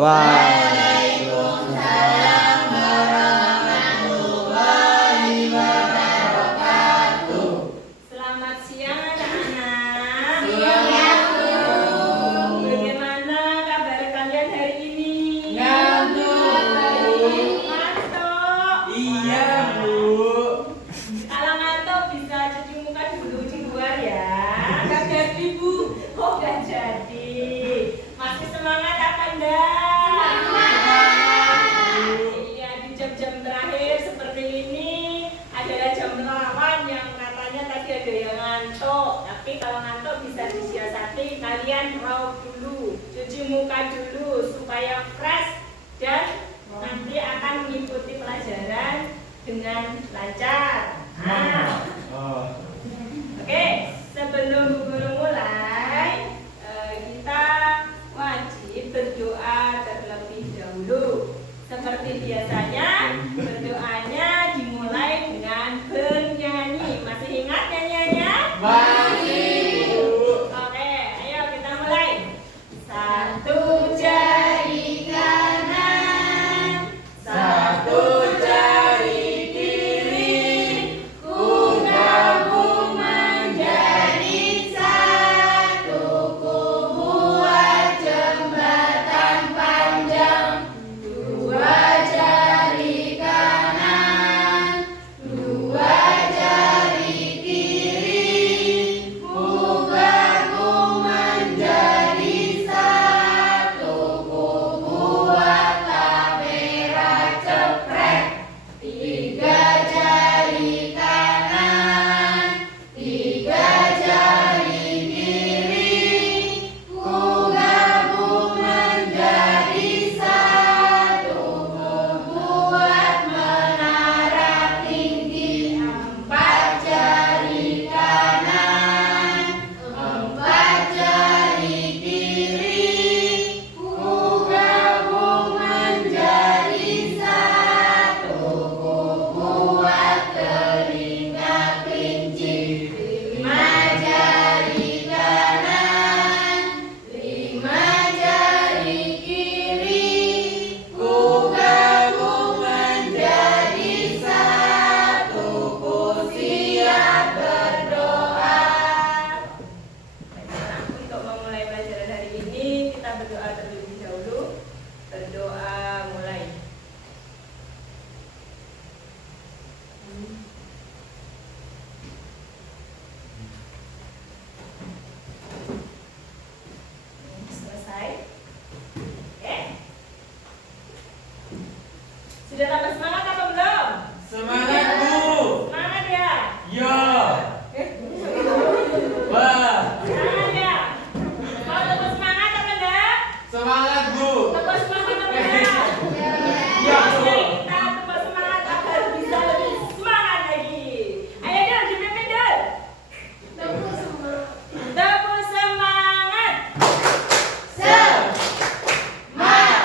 Waalaikumsalam warahmatullahi wabarakatuh. Selamat siang anak-anak. Siang, Bu. Bagaimana kabar kalian hari ini? Ngantuk, Bu. Ngantuk. Iya, Bu. Kalau ngantuk bisa cuci muka dulu di luar ya. Nggak jadi, Bu. Oh, nggak jadi. Masih semangat apa enggak? Iya, di jam-jam terakhir seperti ini adalah jam rawan yang katanya tadi ada yang ngantuk. Tapi kalau ngantuk bisa disiasati, kalian raup dulu, cuci muka dulu supaya fresh dan nanti akan mengikuti pelajaran dengan lancar. Oke, sebelum Bu Guru mulai, kita wajib berdoa terlebih dahulu. Seperti biasanya, berdoanya dimulai dengan bernyanyi. Masih ingat nyanyiannya? Masih, Bu. Oke, ayo kita mulai. Satu jari kanan, Satu jari kiri, ku gabung menjadi satu. Ku buat jembatan panjang. Dua jari kanan, dua jari kiri, ku gabung menjadi satu. Ku buatlah merah ceprek. Tiga jari kanan, tiga jari kiri, ku gabung menjadi satu. Ku buat menara tinggi. Empat jari kanan, empat jari kiri, ku gabung menjadi satu. Ku buat telinga kelinci. Lima jari kanan, lima jari kiri, ku gabung menjadi satu. Ku siap berdoa. Baiklah, untuk memulai pelajaran hari ini, kita berdoa terlebih dahulu. Berdoa mulai. Selesai. Oke. Sudah tambah semangat apa belum? Semangat, Bu. Semangat ya? Yo. Wah. Semangat ya? Mau tambah semangat apa enggak? Semangat, Bu. Tambah semangat apa enggak? Ya, Bu. Oke, kita tambah semangat agar bisa lebih semangat lagi. Ayo Del, dipimpin Del. Tepuk semangat. Wah.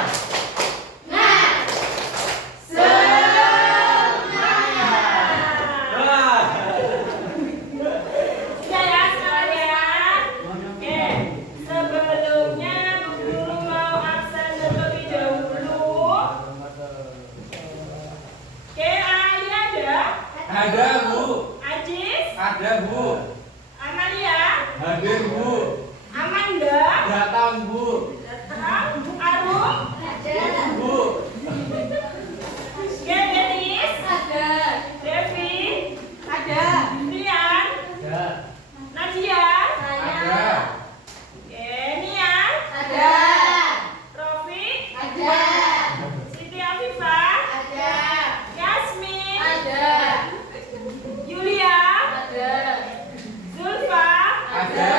Sudah ya sekalian? Oke, sebelumnya Bu Guru mau absen terlebih dahulu. Oke, Ali ada? Ada, Bu. Ajis? Ada, Bu. Amalia? Hadir, Bu. Amanda? Datang, Bu. Datang? Arum? Bu. Oke, Denis? Ada. Devi? Ada. Rian? Ada. Nadia? Ada. Oke, Nian? Ada. Rofi? Ada. Siti Afifah? Ada. Yasmin? Ada. Yulia? Ada. Zulfa? Ada.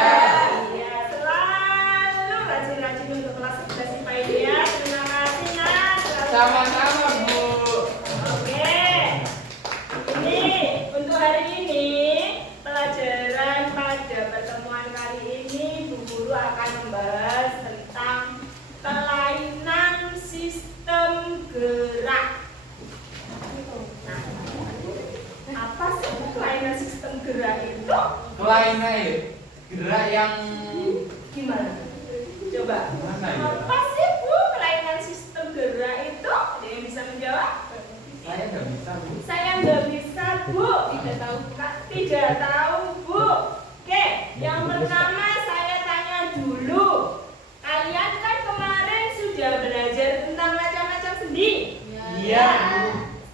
Ya, selalu rajin-rajin untuk kelas 11 IPA ini ya. Terima kasih, Nak. Selalu Sama-sama, Bu. Oke. Ini untuk hari ini pelajaran pada pertemuan kali ini Bu Guru akan membahas tentang kelainan sistem gerak. Nah, apa sih kelainan sistem gerak itu? Kelainan ya. Gerak yang Gimana? Coba. Mana ya? Apa sih Bu kelainan sistem Saya nggak bisa, Bu. Tidak tahu, Kak. Tidak tahu, Bu. Oke, yang pertama saya tanya dulu. Kalian kan kemarin sudah belajar tentang macam-macam sendi. Iya.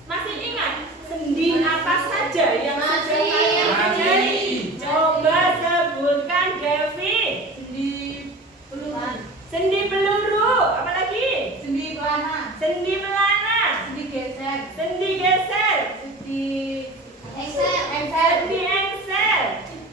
Masih ingat sendi apa saja yang sudah kalian pelajari? Coba sebutkan, Devi. Sendi peluru. Apalagi? Sendi pelana, Sendi melana. sendi geser, Sendi geser. sendi Sendi engsel.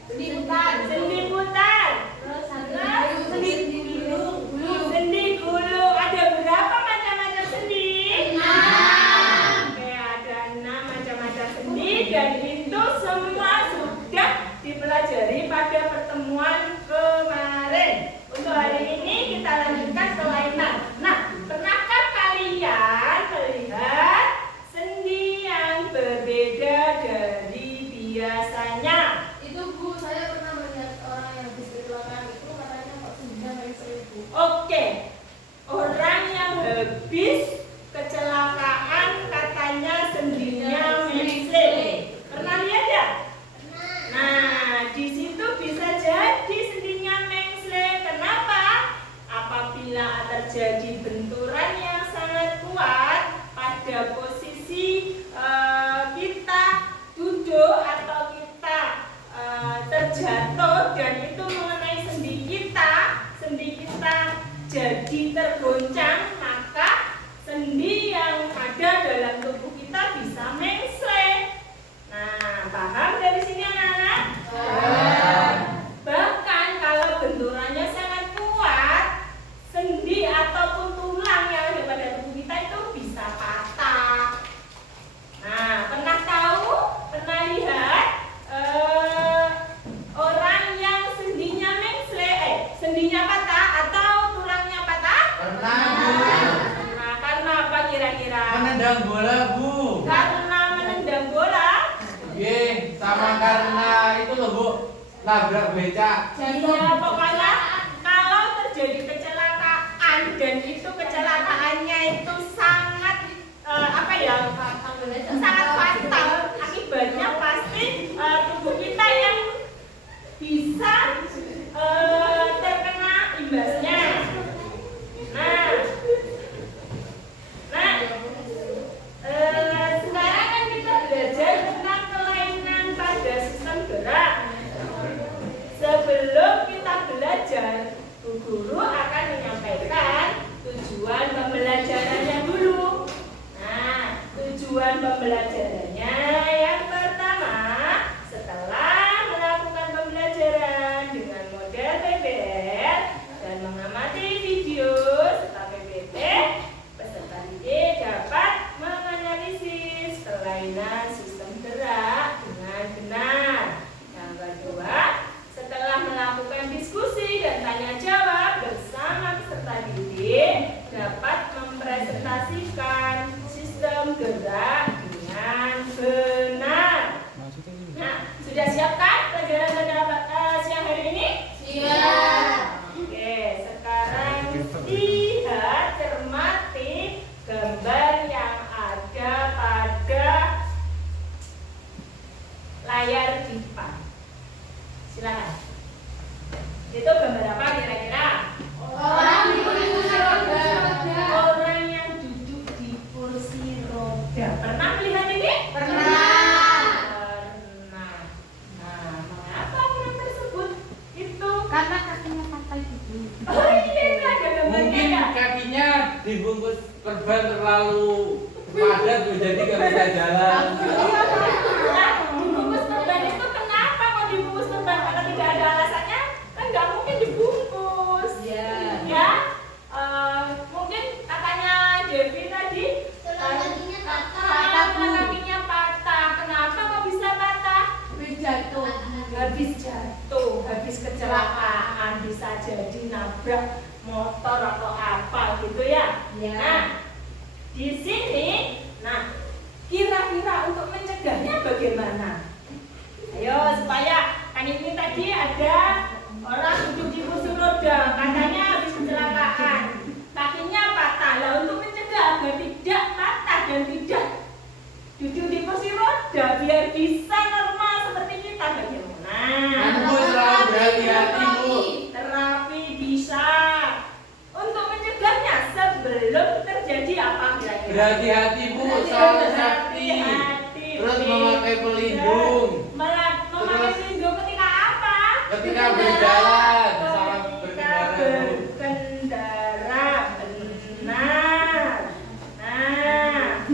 sendi putar, Sendi putar. terus Terus sendi gulung, Sendi gulung. Ada berapa macam-macam sendi? 6. Oke, ada 6 macam-macam sendi dan itu semua sudah dipelajari pada pertemuan kemarin. Untuk hari ini kita lanjutkan kelainan. Nah, pernahkah kalian melihat sendi yang berbeda dari biasanya? Itu Bu, saya pernah melihat orang yang habis kecelakaan itu katanya kok sendinya kayak 1000. Oke, orang yang habis kecelakaan katanya sendinya mengsle. Pernah lihat ya? Nah, di situ bisa jadi sendinya mengsle. Kenapa? Apabila terjadi benturan yang sangat kuat pada posisi kita duduk atau kita terjatuh dan itu mengenai sendi kita jadi tergoncang, maka sendi yang ada dalam tubuh kita bisa mengsle. Nah, paham dari sini anak-anak? Bahkan kalau benturannya sangat kuat, sendi ataupun tulang yang ada pada tubuh kita itu bisa patah. Nah, pernah tahu, pernah lihat orang yang sendinya mengsle, sendinya patah atau tulangnya patah? Pernah, Nah, karena apa kira-kira? menendang bola, Bu. Karena menendang bola. Ye, sama karena itu loh, Bu. Nabrak becak. Iya, pokoknya kalau terjadi kecelakaan dan itu kecelakaannya itu sangat sangat fatal, akibatnya pasti tubuh kita yang bisa terkena imbasnya. Sekarang kan kita belajar tentang kelainan pada sistem gerak. Sebelum kita belajar, Bu Guru akan menyampaikan tujuan pembelajarannya dulu. Nah, tujuan pembelajarannya yang pertama, setelah melakukan pembelajaran dengan model PBL dan mengamati video serta PPT, peserta didik dapat menganalisis kelainan sistem gerak dengan benar. Yang kedua, setelah melakukan diskusi dan tanya jawab bersama peserta didik, dapat mempresentasikan sistem gerak dengan benar. Nah, sudah siapkan pelajaran siang hari ini? Siap. Oke, sekarang lihat, cermati gambar yang ada pada layar depan. Silakan. Itu gambar apa kira-kira? Orang di kursi roda. Orang yang duduk di kursi roda. Pernah melihat ini? Pernah. Pernah. Nah, mengapa orang tersebut itu? Karena kakinya patah itu. Oh iya, itu ada gambarnya Mungkin ya. kakinya dibungkus perban terlalu padat, Bu, jadi nggak bisa jalan. Nah, dibungkus perban itu kenapa kok dibungkus perban? Kalau tidak ada alasannya, kan nggak mungkin dibungkus. Iya. Ya, mungkin katanya Devi tadi kakinya patah. Kenapa kok bisa patah? Jatuh. Habis jatuh, habis kecelakaan, bisa jadi nabrak motor atau apa gitu ya. Ya. Nah, di sini, kira-kira untuk mencegahnya bagaimana? Ayo, supaya kan ini tadi ada orang duduk di kursi roda, katanya habis kecelakaan, kakinya patah. Lah untuk mencegah agar tidak patah dan tidak duduk di Berhati-hati Bu, salah sakti. Hati-hati, Terus pinter. memakai pelindung. Memakai pelindung ketika apa? Ketika berjalan, sama Ketika berkendara Bu. berkendara, benar. Nah,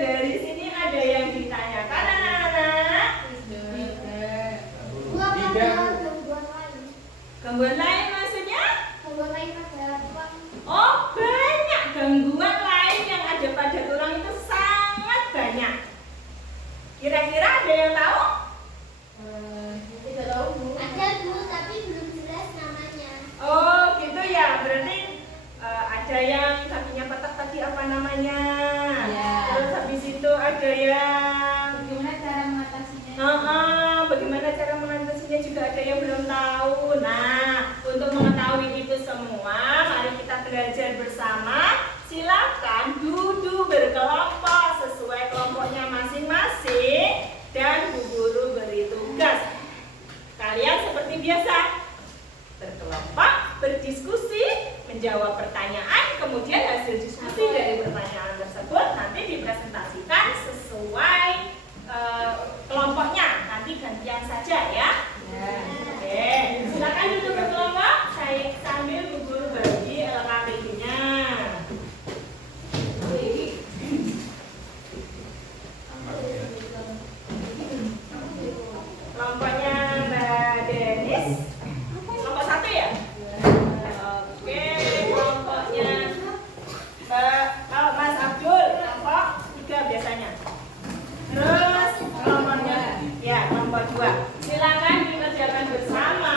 dari sini ada yang ditanyakan anak-anak. Gangguan lain maksudnya? Oh, banyak gangguan lain yang ada pada tulang itu sangat banyak. Kira-kira ada yang tahu? Oh, gitu ya. Berarti ada yang kakinya patah tadi apa namanya? Ya. Terus habis itu ada yang bagaimana cara mengatasinya juga ada yang belum tahu. Nah, untuk mengetahui itu semua, mari kita belajar bersama. Silakan duduk berkelompok sesuai kelompoknya masing-masing dan Bu Guru beri tugas. Kalian seperti biasa berkelompok, berdiskusi, menjawab pertanyaan, kemudian hasil diskusi dari pertanyaan tersebut nanti dipresentasikan sesuai kelompoknya. Nanti gantian saja ya. Oke, silakan duduk berkelompok. Saya sambil Bu Guru bagi LKPI-nya. Kelompoknya Mbak Denis. Kelompok 1 ya? Oke, kelompoknya Mas Abdul. Kelompok 3 biasanya. Terus kelompoknya ya kelompok 2. Silakan dikerjakan bersama.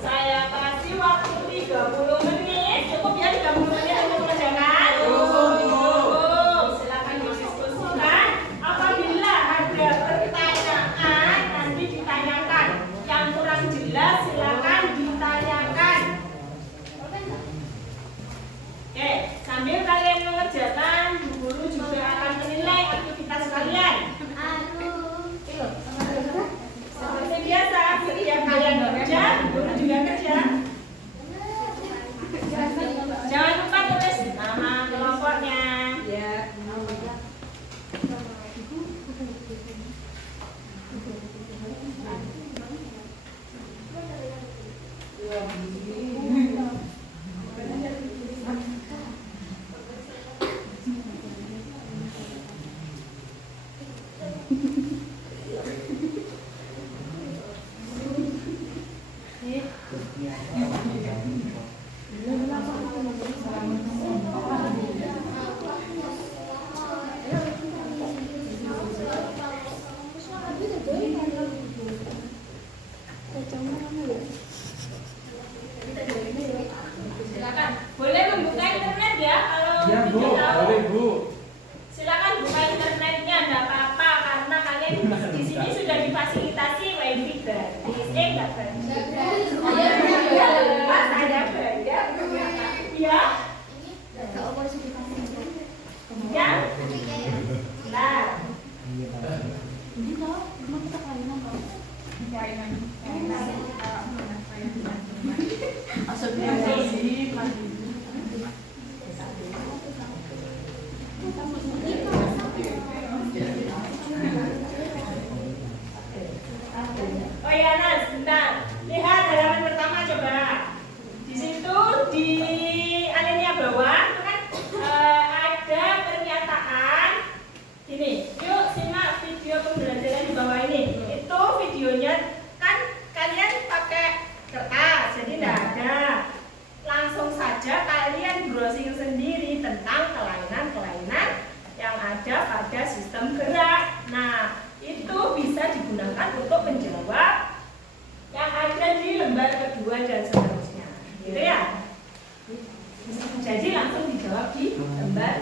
Saya kasih waktu 30 menit. Cukup ya 30 menit untuk mengerjakan? Cukup. Silakan didiskusikan. Apabila ada pertanyaan nanti ditanyakan. Yang kurang jelas silakan ditanyakan. Oke, sambil kalian mengerjakan, Bu Guru juga akan menilai aktivitas kalian. Seperti biasa, setiap kalian kerja, guru juga kerja. Jangan lupa tulis nama kelompoknya. Silakan. Boleh membuka internet ya kalau Ya Bu, tidak tahu. boleh Bu. Silakan buka internetnya, enggak apa-apa karena kalian di sini sudah difasilitasi wifi gratis. Enggak gratis. Pas ada bayar. Ya. Ya. Nah. Oh ya, Nas, bentar. Lihat halaman pertama coba. Di situ di alinea bawah itu kan ada pernyataan. Ini, yuk simak video pembelajaran di bawah ini. Itu videonya kan kalian pakai kertas, jadi tidak ada. Langsung saja kalian browsing sendiri tentang kelainan-kelainan yang ada pada sistem gerak. Nah, itu bisa digunakan untuk menjawab yang ada di lembar kedua dan seterusnya. Gitu ya? Jadi langsung dijawab di lembar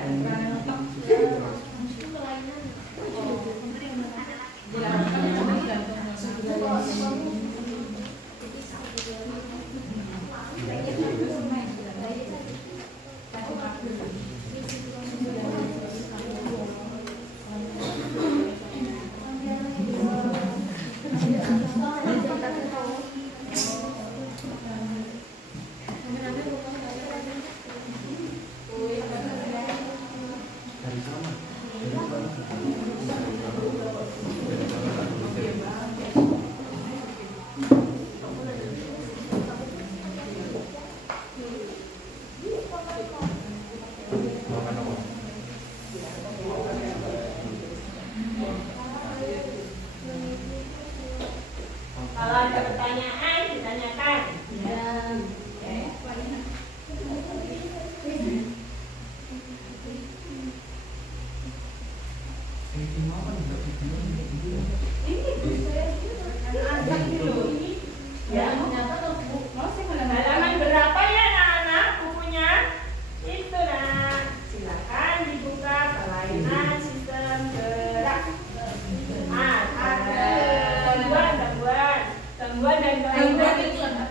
dan lain-lain.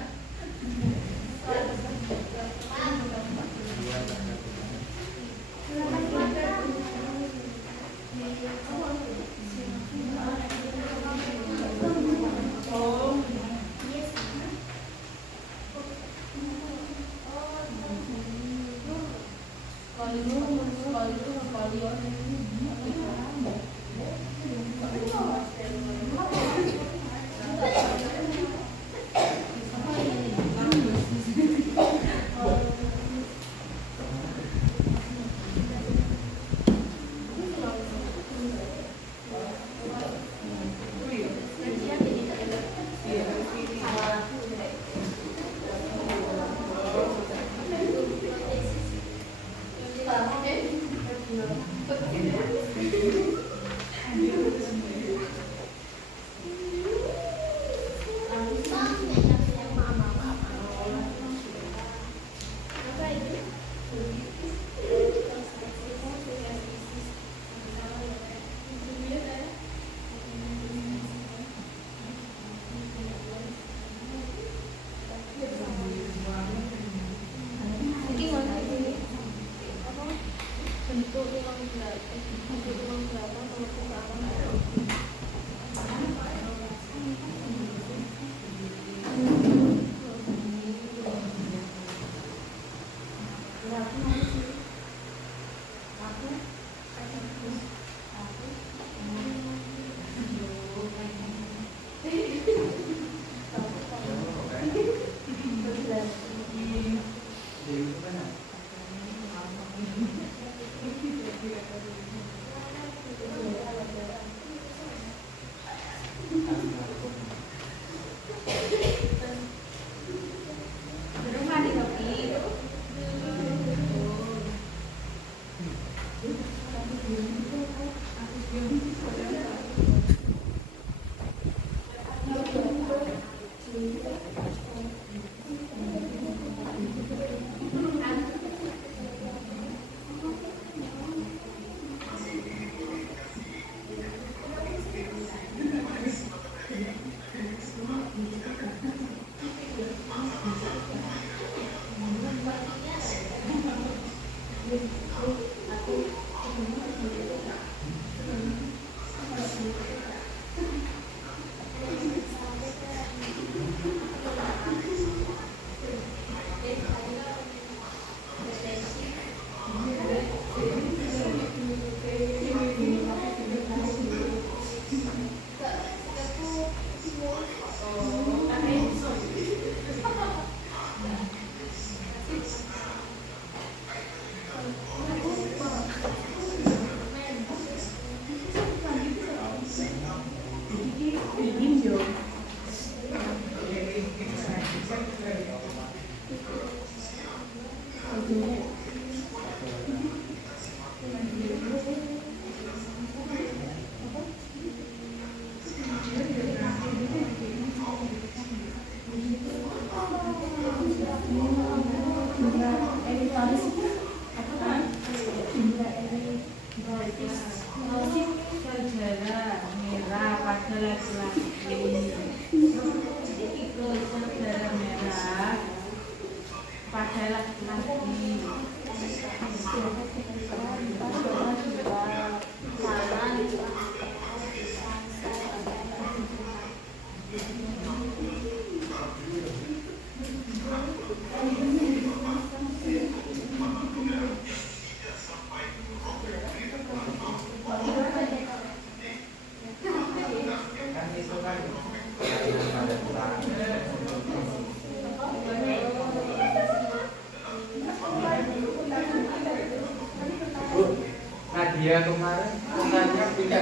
Nadia kemarin nanya punya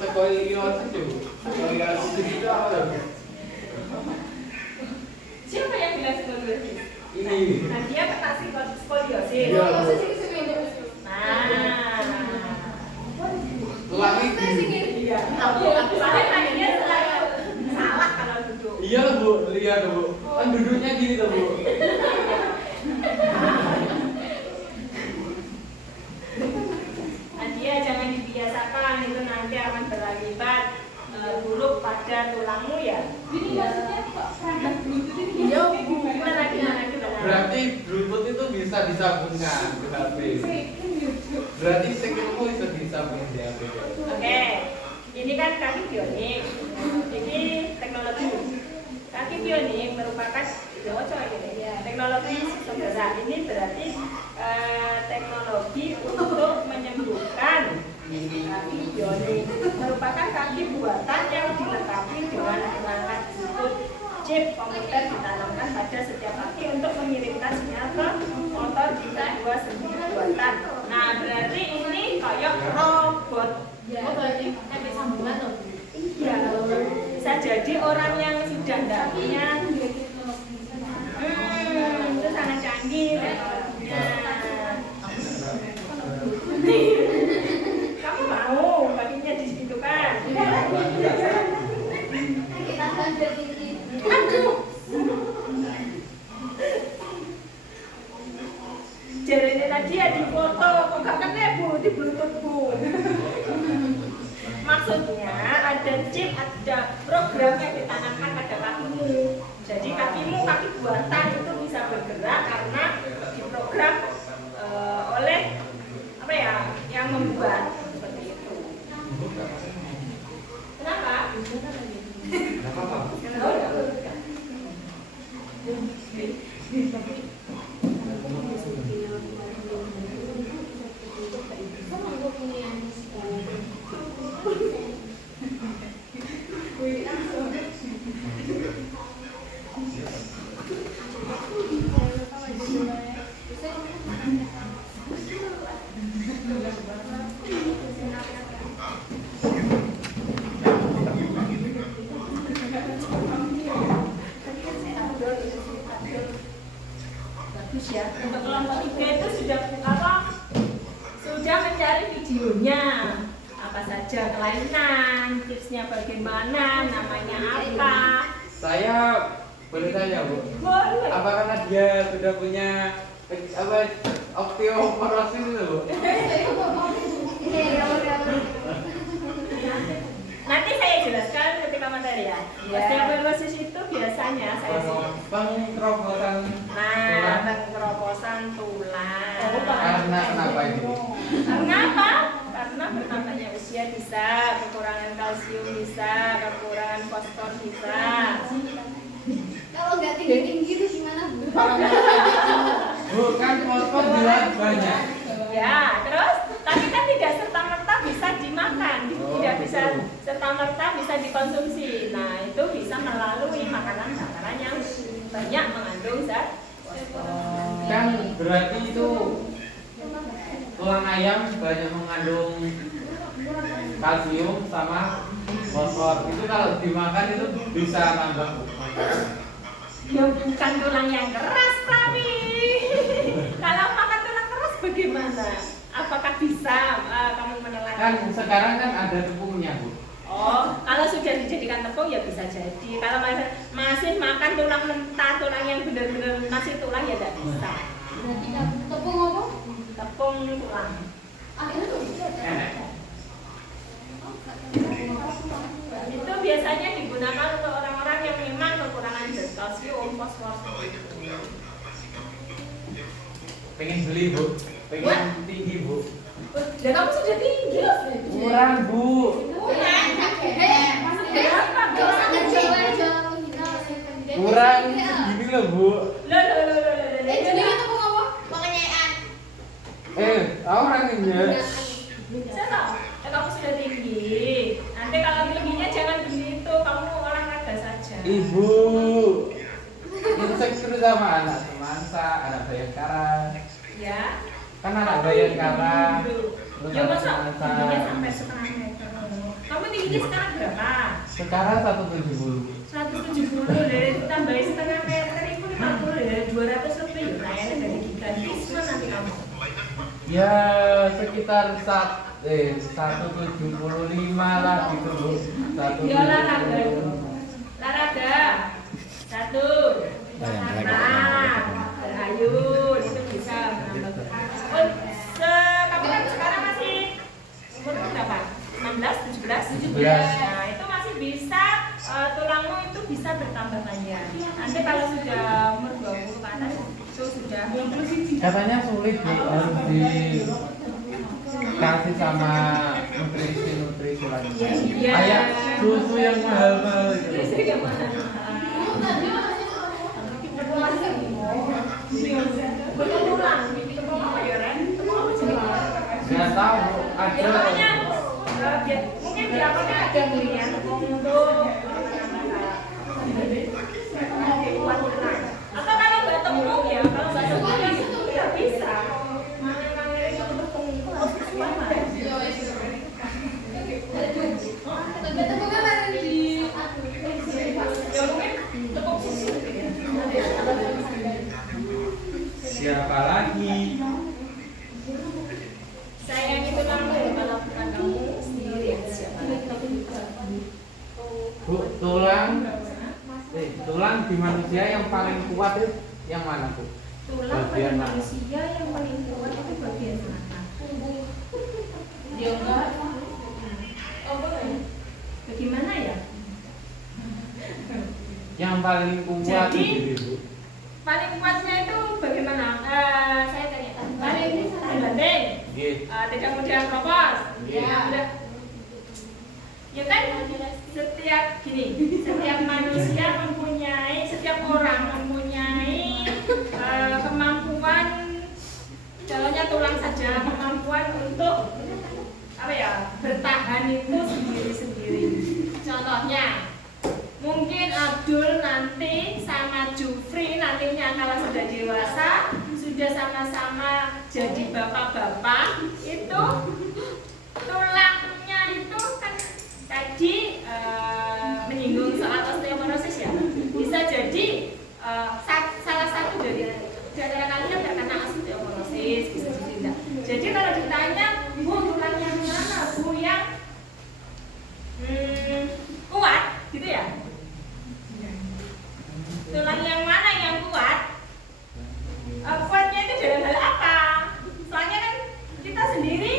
skoliosis tuh, skoliosis itu apa loh? Siapa yang bilang skoliosis? Ini. Nadia pernah skoliosis. Iya. Nah, Tulang ini. iya. Saya tadinya salah kalau duduk. Iya loh Bu, lihat loh Bu. Kan duduknya gini loh Bu. Nadia jangan dibiasakan, itu nanti akan berakibat buruk pada tulangmu ya. Ini maksudnya kok disambungkan ke HP. Berarti sikilmu bisa disambungkan di HP. Oke, ini kan kaki bionik. Ini teknologi. Kaki bionik merupakan teknologi sistem gerak. Ini berarti teknologi untuk menyembuhkan. Kaki bionik merupakan kaki buatan yang dilengkapi dengan perangkat disebut chip komputer ditanamkan pada setiap kaki untuk mengirimkan sinyal ke motor jika dua sendiri buatan. Nah, berarti ini kayak robot. Oh, berarti ada sambungan loh. Iya, bisa jadi orang yang sudah tidak punya itu sangat canggih teknologinya. Kamu mau kakinya di situ kan? Kita kan jadi Aduh. Jarene tadi ya di foto, kok gak kena Bu di Bluetooth Bu. Maksudnya ada chip, ada program yang ditanamkan pada kakimu. Jadi kakimu kaki buatan itu bisa bergerak karena diprogram oleh apa ya yang membuat seperti itu. Kenapa? Bagus ya. Untuk kelompok 3 itu sudah mencari videonya. Apa saja kelainan, tipsnya bagaimana, namanya apa. Saya boleh tanya Bu, Boleh. apakah dia sudah punya osteoporosis itu Bu? Nanti saya jelaskan ketika materi ya. Osteoporosis itu biasanya saya Pengkeroposan tulang. pengkeroposan tulang. Karena kenapa ini? Karena apa? Karena bertambahnya usia bisa, kekurangan kalsium bisa, kekurangan fosfor bisa. kalau nggak tinggi-tinggi itu gimana Bu? Bukan fosfor jelas banyak. Ya, terus tapi kan tidak serta-merta bisa dimakan, tidak bisa serta-merta bisa dikonsumsi. Nah, itu bisa melalui makanan-makanan yang banyak mengandung zat fosfor. Kan berarti itu tulang ayam banyak mengandung kalsium sama fosfor. Itu kalau dimakan itu bisa nambah. Ya bukan tulang yang keras tapi kalau makan tulang keras bagaimana? Apakah bisa kamu menelan? Kan sekarang kan ada tepungnya Bu. Oh, kalau sudah dijadikan tepung ya bisa jadi. Kalau masih makan tulang mentah, tulang yang benar-benar masih tulang ya tidak bisa. Berarti tepung apa? Tepung tulang. Akhirnya tuh Enak. Itu biasanya digunakan untuk orang-orang yang memang kekurangan zat kalsium, fosfor. Pengen beli Bu, pengen tinggi Bu. Dan kamu sudah tinggi loh. Kurang Bu. Kurang segini loh Bu. Orang ini ya. Kamu sudah tinggi. Nanti kalau tingginya jangan begitu, kamu olahraga saja. Ibu, itu saya sama anak Semansa, anak Bayangkara. Ya. Kan anak Bayangkara. Ya masa tingginya sampai setengah meter. Kamu tingginya sekarang berapa? Sekarang 170. 170 dari tambahin setengah meter itu 50 ya, 200 lebih ya. Kayaknya dari gigantisme nanti kamu. Ya sekitar 175 lah gitu Bu. Ya olahraga itu. Olahraga. 1. Berayun itu bisa menambah. Oh, kamu kan sekarang masih umur berapa? 16, 17? 17. Nah, itu masih bisa tulangmu itu bisa bertambah panjang. Nanti kalau sudah umur 20 ke atas itu sudah sudah Katanya sulit nih, harus dikasih sama nutrisi lagi. Iya. Kayak susu yang mahal-mahal itu. Susu yang mahal. Tepung tulang, tepung apa ya Ren? Tepung apa sih? Nggak tahu, ada. Ya, makanya mungkin di awalnya ada belinya tepung untuk kuat tenang. Atau kalau nggak tepung ya, kalau nggak tepung ya nggak bisa. Memang itu tepung apa? Tepungnya bareng di Ya mungkin tepung susu gitu ya. Siapa lagi? Sayang itu namanya kalau bukan kamu sendiri siapa? Bu, tulang di manusia yang paling kuat itu yang mana, Bu? Tulang pada Bagian mana? manusia yang paling kuat itu bagian mana? punggung. Ya enggak. Oh boleh. Bagaimana ya? Yang paling kuat Jadi, itu, Bu. Paling kuatnya itu bagaimana? Saya tanya. Paling banting. Nggih. Tidak mudah propos. Iya. Ya udah. Ya kan setiap manusia mempunyai, setiap orang mempunyai kemampuan, contohnya tulang saja, kemampuan untuk apa ya, bertahan itu sendiri-sendiri. Contohnya mungkin Abdul nanti sama Jufri nantinya kalau sudah dewasa, sudah sama-sama jadi bapak-bapak, itu tulangnya itu kan tadi menyinggung soal osteoporosis ya. Bisa jadi salah satu dari antara kalian terkena osteoporosis, bisa jadi tidak. Jadi kalau ditanya, Bu, tulang yang mana, Bu, yang kuat, gitu ya? Tulang yang mana yang kuat? Kuatnya itu dalam hal apa? Soalnya kan kita sendiri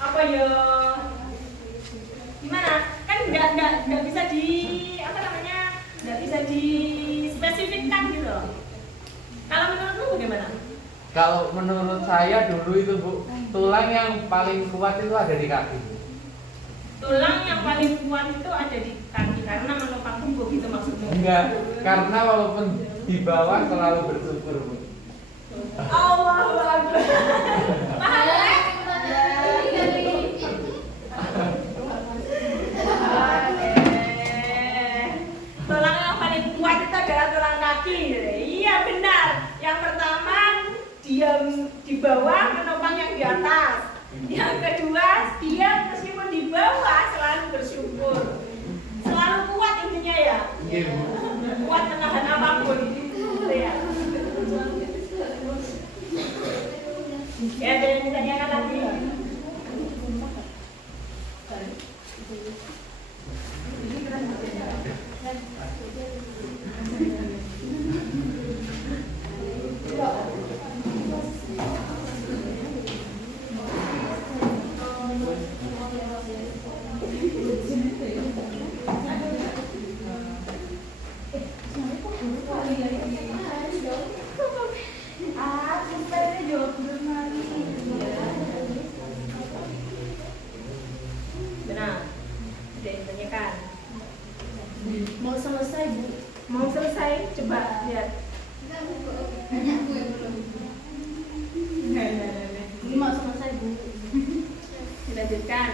apa ya? Gimana? Kan nggak bisa di apa namanya? Nggak bisa dispesifikkan gitu loh. Kalau menurutmu bagaimana? Kalau menurut saya dulu itu, Bu, tulang yang paling kuat itu ada di kaki. Tulang yang paling kuat itu ada di kaki karena menopang tubuh gitu maksudmu? Enggak, karena walaupun di bawah selalu bersyukur, Bu. Allahu Akbar. Paham ya? Tulang yang paling kuat itu adalah tulang kaki. Iya benar. Yang pertama dia di bawah menopang yang di atas. Yang kedua dia meskipun di bawah selalu bersyukur. Selalu kuat intinya ya. Iya, Bu. Kuat menahan apapun. Ya. Ya, ada yang ditanyakan lagi. Benar. Ada yang ditanyakan. Mau selesai, Bu. Mau selesai? Coba lihat. Ini mau selesai, Bu. Dilanjutkan.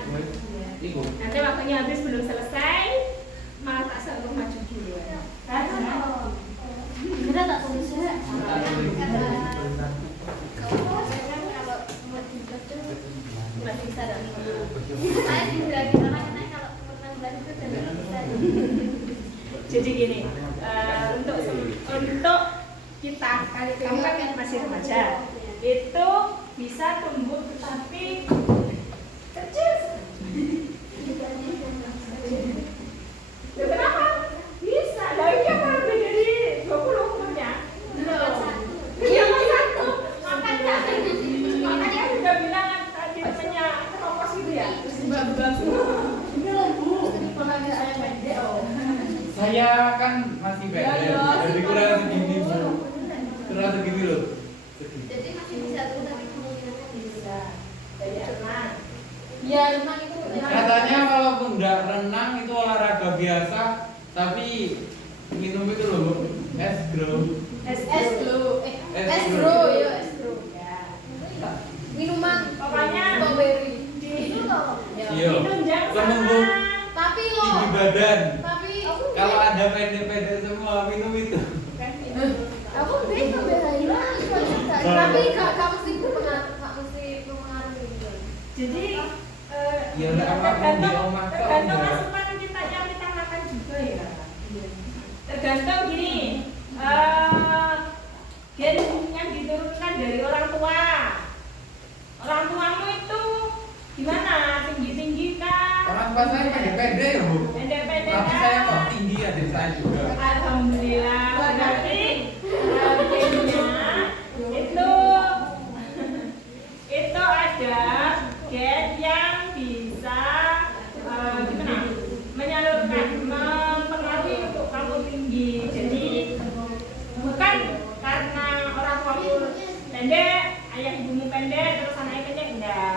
Ibu. Nanti waktunya habis belum selesai, malah tak sanggup maju dulu. Kita tak tulis ya. Masih bisa dan Saya dibilangin orang-orang kalau umur 16 itu udah bisa. jadi gini, untuk kita kamu kan masih remaja, itu bisa tumbuh tetapi kecil. Ya, kenapa? Bisa. Lah iya kalau lebih dari 20 umurnya. Iya kan satu. Makanya sudah bilang tadi temennya keropos gitu ya. Ini loh, Bu. Kalau saya pendek, oh. Saya kan masih pendek, jadi kurang segini, Bu. Kurang segini loh. Kayak renang. Ya renang itu Katanya walaupun nggak renang itu olahraga biasa, tapi minum itu loh es gro. es glow Es grow ya es grow Ya. minuman Pokoknya strawberry itu loh. Iya. Minum jangan Seminggu tapi tinggi lo badan. tapi Kalau ada pendek-pendek semua minum itu. aku bingung belain tapi gak mesti mempengaruhi gitu. Jadi Ya, udah, apa, tergantung di omah kok, tergantung enggak. asupan kita makan juga ya. Tergantung gini, gen yang diturunkan dari orang tua. Orang tuamu itu gimana? Tinggi kah? Orang tua saya pendek-pendek ya, Bu. Pendek-pendek Tapi kah? saya kok tinggi adik saya juga. Alhamdulillah. Berarti gennya itu ada gen yang bisa gimana? Menyalurkan, mempengaruhi untuk kamu tinggi. Jadi bukan karena orang tuamu pendek, ayah ibumu pendek, terus anaknya pendek, enggak.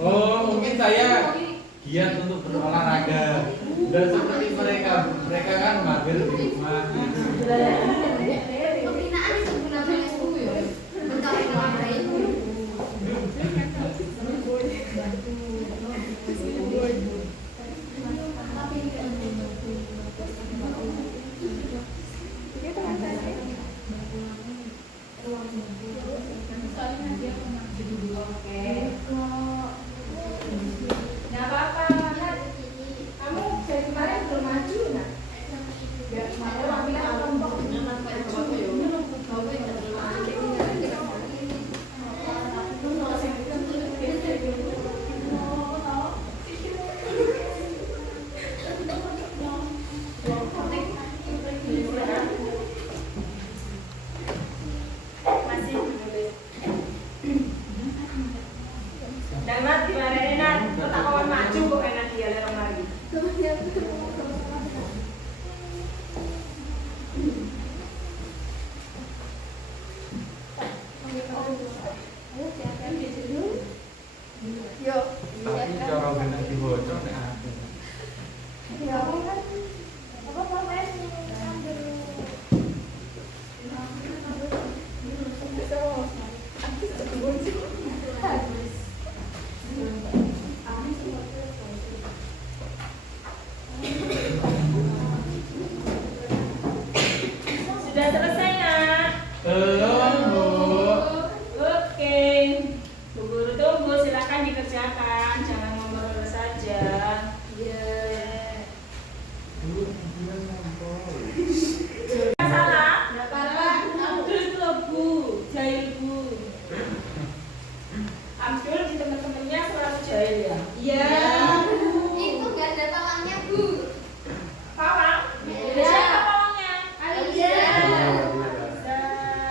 Oh, mungkin saya giat untuk berolahraga. Dan seperti mereka kan mager di rumah. Pembinaan sebenarnya itu ya berkali itu Nggak apa-apa, Nat. Kamu dari kemarin belum maju, Nat. Ya, kemarin orang bilang kelompok. Masih menulis. Dan Nat, gimana nih, Nat? Lo tak kawan maju kok enak dia lewat lagi. Tapi cara benar dibocor nek aku. Sudah selesai, Nak? Belum, Bu. Oke. Bu Guru tunggu, silakan dikerjakan. Jangan ngobrol saja. Salah? Abdul itu loh, Bu. Jahil, Bu. Abdul di teman-temannya selalu jahil ya? Iya. itu nggak ada talangnya bu Pawang? Iya. Siapa pawangnya? Aliza Aliza.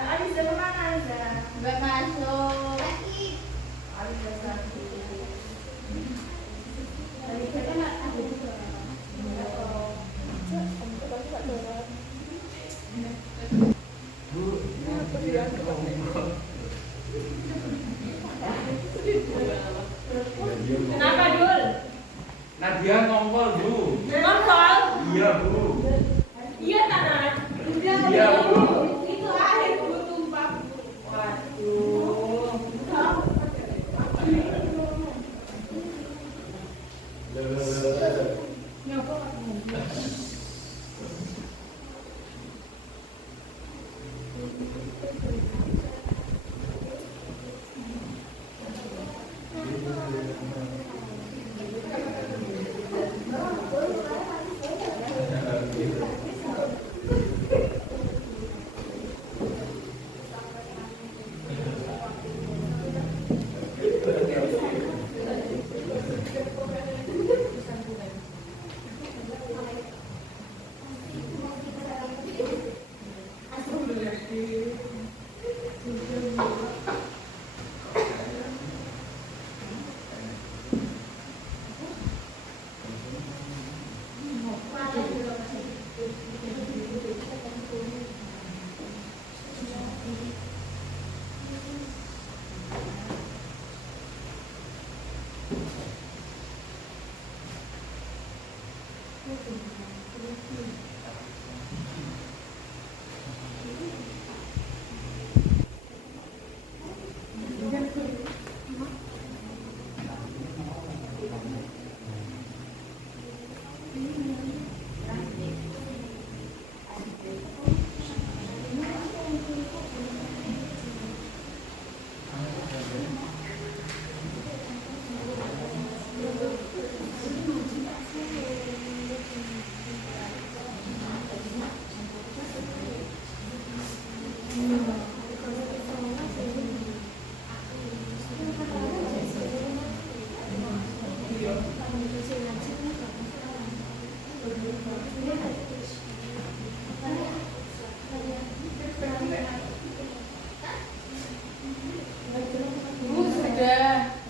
Aliza kemana, Aliza? nggak masuk lagi Aliza sakit. Aliza kan ada juga Bu, dia ngomong. Kenapa, Dul? Nadia ngompol, Bu. Ngompol? Iya, Bu. Iya, Tanat. Iya, Bu. Itu air, Bu, tumpah. Waduh.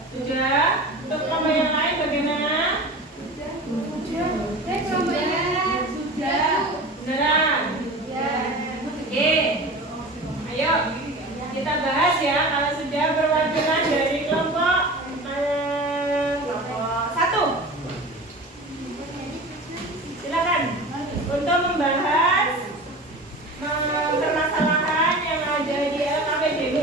Sudah. Untuk kelompok yang lain bagaimana? Beneran? Oke. Ayo kita bahas ya. Kalau sudah perwakilan dari kelompok satu, silakan untuk membahas permasalahan yang ada di LKPDB.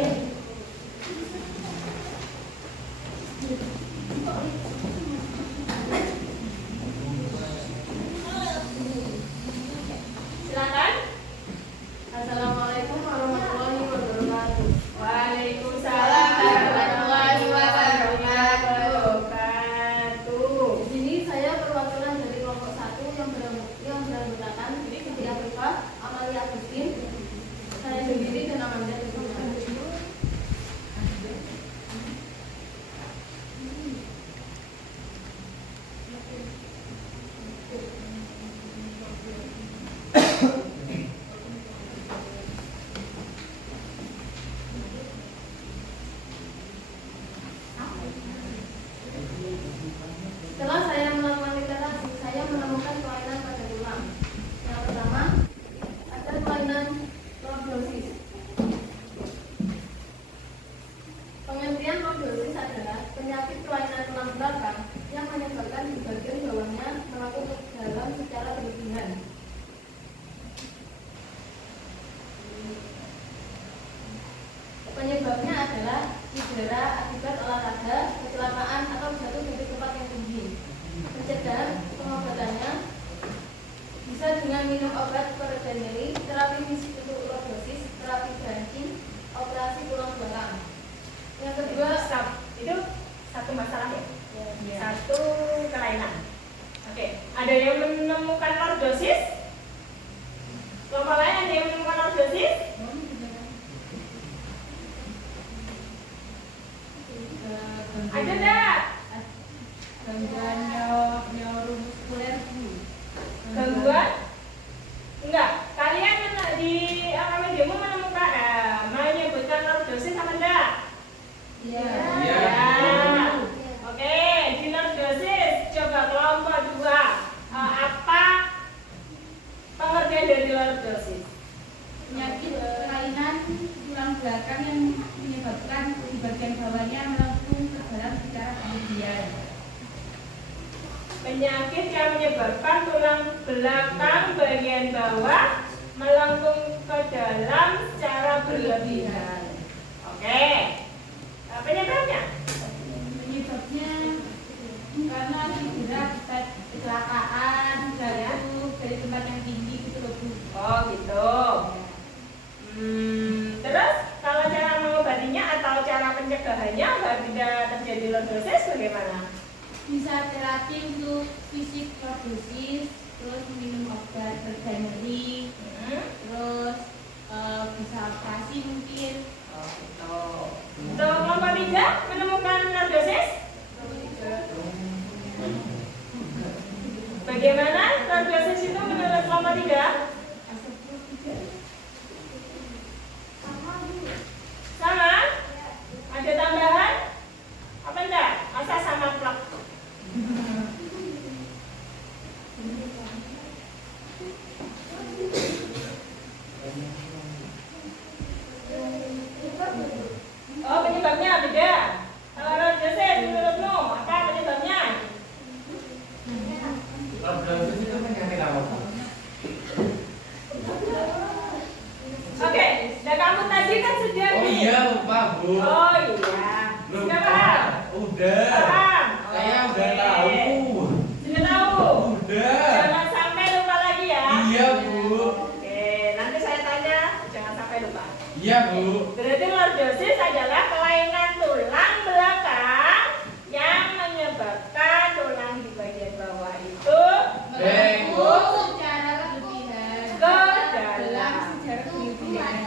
Silakan. Assalamualaikum warahmatullahi wabarakatuh. Waalaikumsalam warahmatullahi wabarakatuh. Di sini saya perwakilan dari kelompok 1 yang beranggotakan Siti Afifah, Amalia Agustin, saya sendiri dan Amanda Devina. Setelah saya melakukan literasi, saya menemukan kelainan pada tulang. Yang pertama, ada kelainan lordosis. Pengertian lordosis adalah penyakit kelainan tulang belakang yang menyebabkan di bagian bawahnya melengkung ke dalam secara berlebihan. Penyebabnya adalah cedera akibat olahraga, kecelakaan, atau jatuh dari tempat yang tinggi. Pencegahan pengobatannya bisa dengan minum obat peredenilis, terapi fisik untuk lordosis, terapi gancing, operasi tulang belakang. Yang kedua, Itu satu masalah ya? ya. Satu kelainan. Oke, ada yang menemukan lordosis? Kelompok lain ada yang menemukan lordosis? Ada enggak? Gangguan neuromuskuler Gangguan? Enggak. Kalian di akademimu menemukan menyebutkan lordosis apa enggak? Iya. Iya. Ya. Oke, di lordosis coba kelompok 2. Apa pengertian dari lordosis? Penyakit kelainan tulang belakang yang menyebabkan di bagian bawahnya melengkung ke dalam secara berlebihan. Penyakit yang menyebabkan tulang belakang bagian bawah melengkung ke dalam secara berlebihan. Oke. Penyebabnya? Penyebabnya karena cedera akibat kecelakaan, jatuh dari tempat yang tinggi gitu loh Bu. Oh gitu. Terus kalau cara mengobatinya atau cara pencegahannya agar tidak terjadi lordosis bagaimana? Bisa terapi untuk fisik lordosis, terus minum obat berganti, terus bisa operasi mungkin. Oh gitu. Untuk kelompok 3 menemukan lordosis? Bagaimana lordosis itu menurut kelompok 3? Sama? Ada tambahan? Apa enggak? Masa sama plak? Oh, penyebabnya beda. Kalau lordosis menurutmu apa penyebabnya? Lordosis itu penyakit apa, Pak? Oke, dan kamu tadi kan sudah Oh iya, lupa, Bu. Oh iya. Sudah paham? Udah. Paham? Saya udah Oke. tahu. Sudah tahu? Udah. Jangan sampai lupa lagi ya. Iya, Bu. Oke, nanti saya tanya, jangan sampai lupa. Iya, Bu. Berarti lordosis adalah kelainan tulang belakang yang menyebabkan tulang di bagian bawah itu Melengkung secara berlebihan. ke Dalam dalam. secara berlebihan.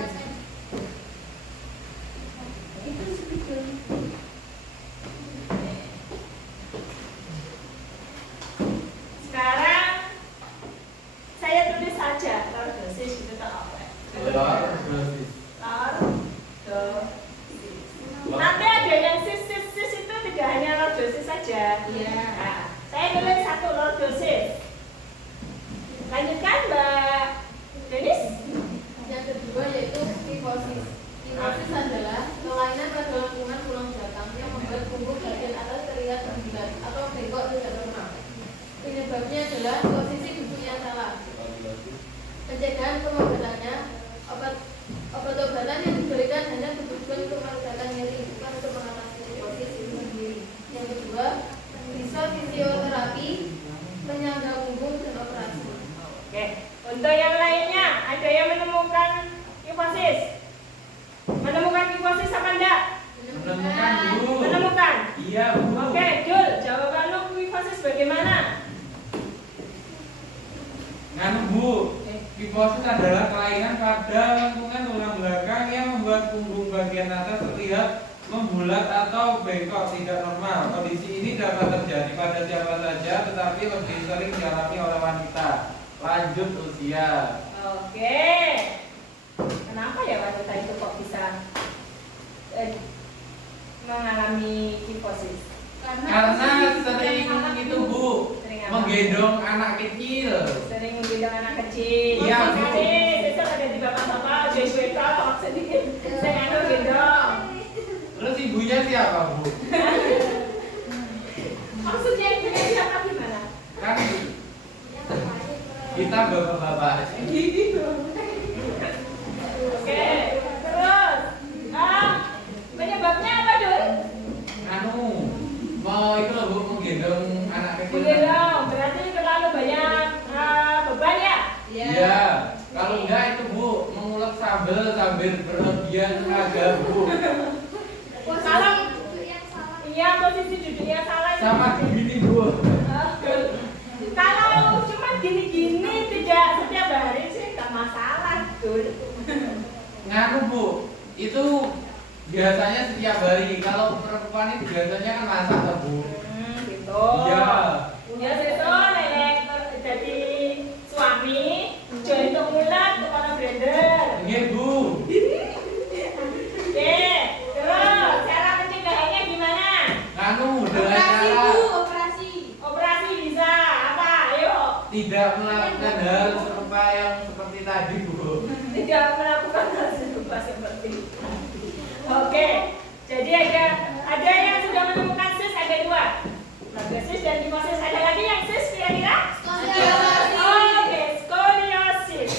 pada lengkungan tulang belakang yang membuat punggung bagian atas terlihat membulat atau bengkok tidak normal. Kondisi ini dapat terjadi pada siapa saja, tetapi lebih sering dialami oleh wanita. Lanjut usia. Oke. Kenapa ya wanita itu kok bisa mengalami kifosis? Karena sering itu Bu, Sering apa? menggendong anak kecil. Sering menggendong anak kecil. Iya, Bu. Besok ada di bapak-bapak, Joshua talk sedikit. Saya anu gendong. Terus ibunya siapa Bu? Maksudnya ibunya siapa gimana? Kan kita bapak-bapak. Oke, terus penyebabnya apa Dul? Anu, mau itu loh Bu, menggendong anak kecil. Menggendong, berarti terlalu banyak beban ya? Iya. Kalau enggak itu Bu, mengulek sambal sambil berlebihan tenaga Bu. Kalau iya posisi duduknya salah. Sama gini Bu. Kalau cuma gini-gini tidak setiap hari sih nggak masalah Dul. Nganu Bu, itu biasanya setiap hari. Kalau perempuan itu biasanya kan masak tuh, Bu. Gitu. Iya. Ya sesuk nenek jadi suami, join untuk mulat untuk orang blender. Nggih Bu. Oke, terus cara pencegahannya gimana? Nganu dengan Operasi cara Bu, operasi. Operasi bisa apa? Ayo. tidak melakukan hal serupa yang seperti tadi Bu. Tidak melakukan hal serupa seperti itu. Oke, jadi ada yang sudah menemukan sis, ada 2. Ada sis dan kifosis. Ada lagi yang sis kira-kira? Skoliosis. Oke, skoliosis.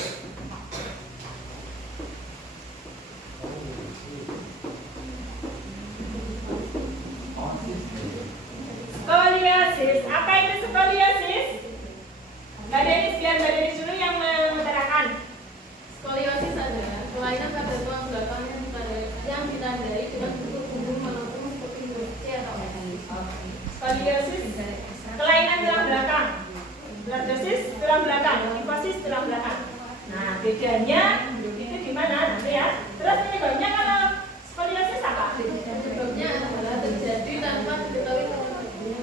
Skoliosis. Apa itu skoliosis? Mbak Denis, biar Mbak Denis dulu yang mengutarakan. Skoliosis adalah kelainan pada tulang belakang yang ditandai dengan bentuk punggung melengkung seperti huruf C atau S. Skoliosis, kelainan tulang belakang. Lordosis, tulang belakang. Kifosis, tulang belakang. Nah, bedanya itu di mana nanti ya? Terus penyebabnya kalau skoliosis apa? Sebabnya adalah terjadi tanpa diketahui penyebabnya.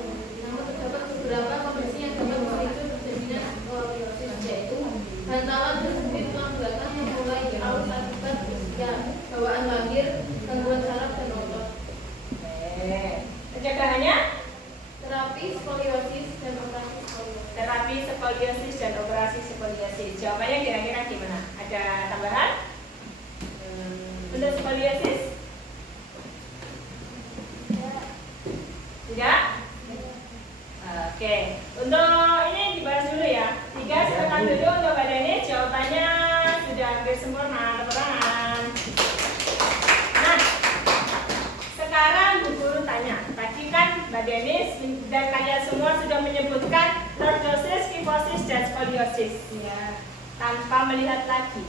Namun terdapat beberapa kondisi yang dapat memicu terjadinya skoliosis, yaitu bantalan tersebut tulang belakang yang mulai aus akibat usia, bawaan lahir, gangguan saraf dan otot. Pencegahannya? Terapi skoliosis dan operasi skoliosis. Terapi skoliosis dan operasi skoliosis. Jawabannya kira-kira gimana? Ada tambahan? Untuk skoliosis? Tidak? Oke. Untuk ini dibahas dulu ya. 3 silakan dulu untuk Mbak Denis. Jawabannya sudah hampir sempurna. Terangan. Nah, sekarang Bu Guru tanya. Tadi kan Mbak Denis dan kalian semua sudah menyebutkan lordosis, kifosis, dan skoliosis. Ya. Tanpa melihat lagi,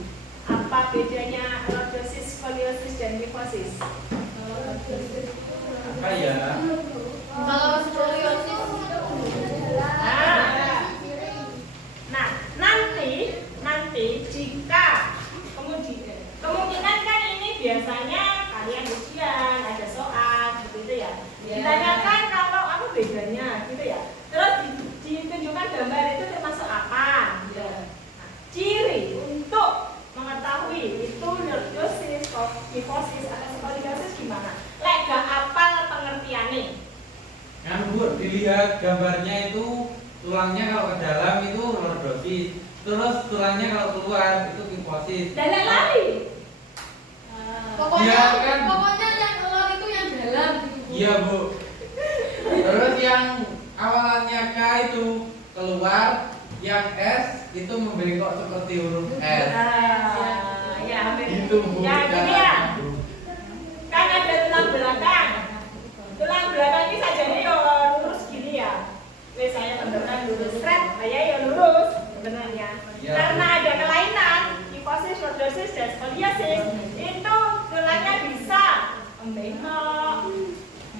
apa bedanya lordosis, skoliosis, dan kifosis? Apa ya? Kalau skoliosis Nah, nanti jika kemungkinan kan ini biasanya kalian ujian ada soal gitu ya. Ditanyakan kalau apa bedanya gitu ya. Terus ditunjukkan gambar itu termasuk apa? Nah, ciri untuk mengetahui itu lordosis, kifosis atau skoliosis gimana? Lek gak apal pengertiannya. Kan Bu, dilihat gambarnya itu tulangnya kalau ke dalam itu lordosis, terus tulangnya kalau keluar itu kifosis. Dan lari. pokoknya Iya, kan? pokoknya yang keluar itu yang dalam gitu, Bu. Iya Bu. Terus yang awalannya K itu keluar, yang S itu membengkok seperti huruf S. Ya, hampir. Gitu Bu. Ya, gini ya. Kan ada tulang belakang. Tulang belakang ini sajanya ya lurus gini ya. Wes saya beneran lurus straight, saya ya lurus sebenarnya. Ya. Karena ada kelainan, kifosis, lordosis, dan skoliosis, itu tulangnya bisa membengkok,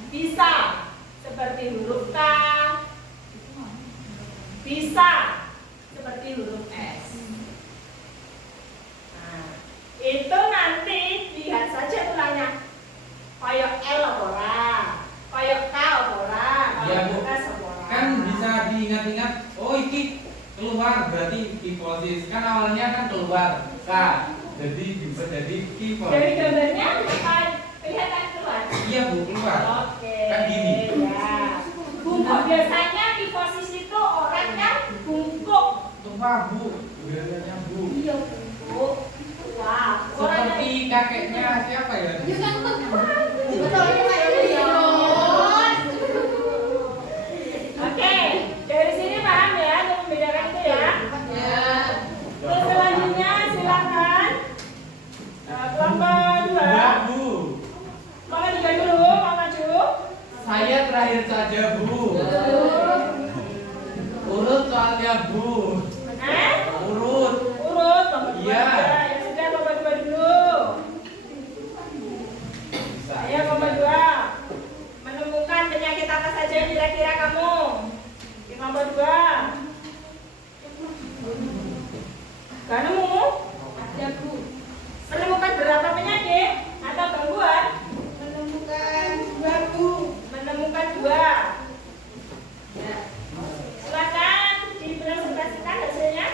bisa seperti huruf K, bisa seperti huruf S. Nah, kifosis. Kan awalnya kan keluar K, jadi bisa jadi kifosis. Dari gambarnya akan kelihatan keluar. Iya Bu, keluar. Oke. Kan gini. Ya. Bungkuk biasanya kifosis itu orang yang bungkuk. Tua Bu, biasanya Bu. Iya bungkuk. Wah, orang Seperti kakeknya siapa ya? Oke, dari sini paham ya untuk membedakan itu ya. Terus selanjutnya silakan kelompok 2. Enggak Bu, Kelompok 3 dulu, mau maju. saya terakhir saja Bu. Urut soalnya Bu. Urut. Urut kelompok 2. Iya. Ya sudah kelompok 2 dulu. Ayo kelompok 2. Menemukan penyakit apa saja yang kira-kira kamu? Di kelompok 2. Gak nemu? Ada Bu. Menemukan berapa penyakit atau gangguan? Menemukan 2 Bu. Menemukan 2. Ya. Silakan dipresentasikan hasilnya.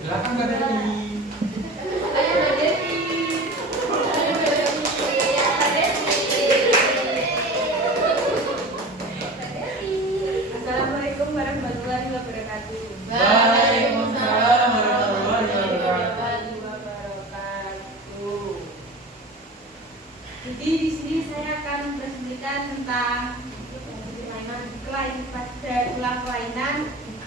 Silakan Mbak Devi. Assalamualaikum warahmatullahi wabarakatuh. Waalaikumsalam warahmatullahi wabarakatuh. Jadi di sini saya akan presentasikan tentang pada tulang kelainan.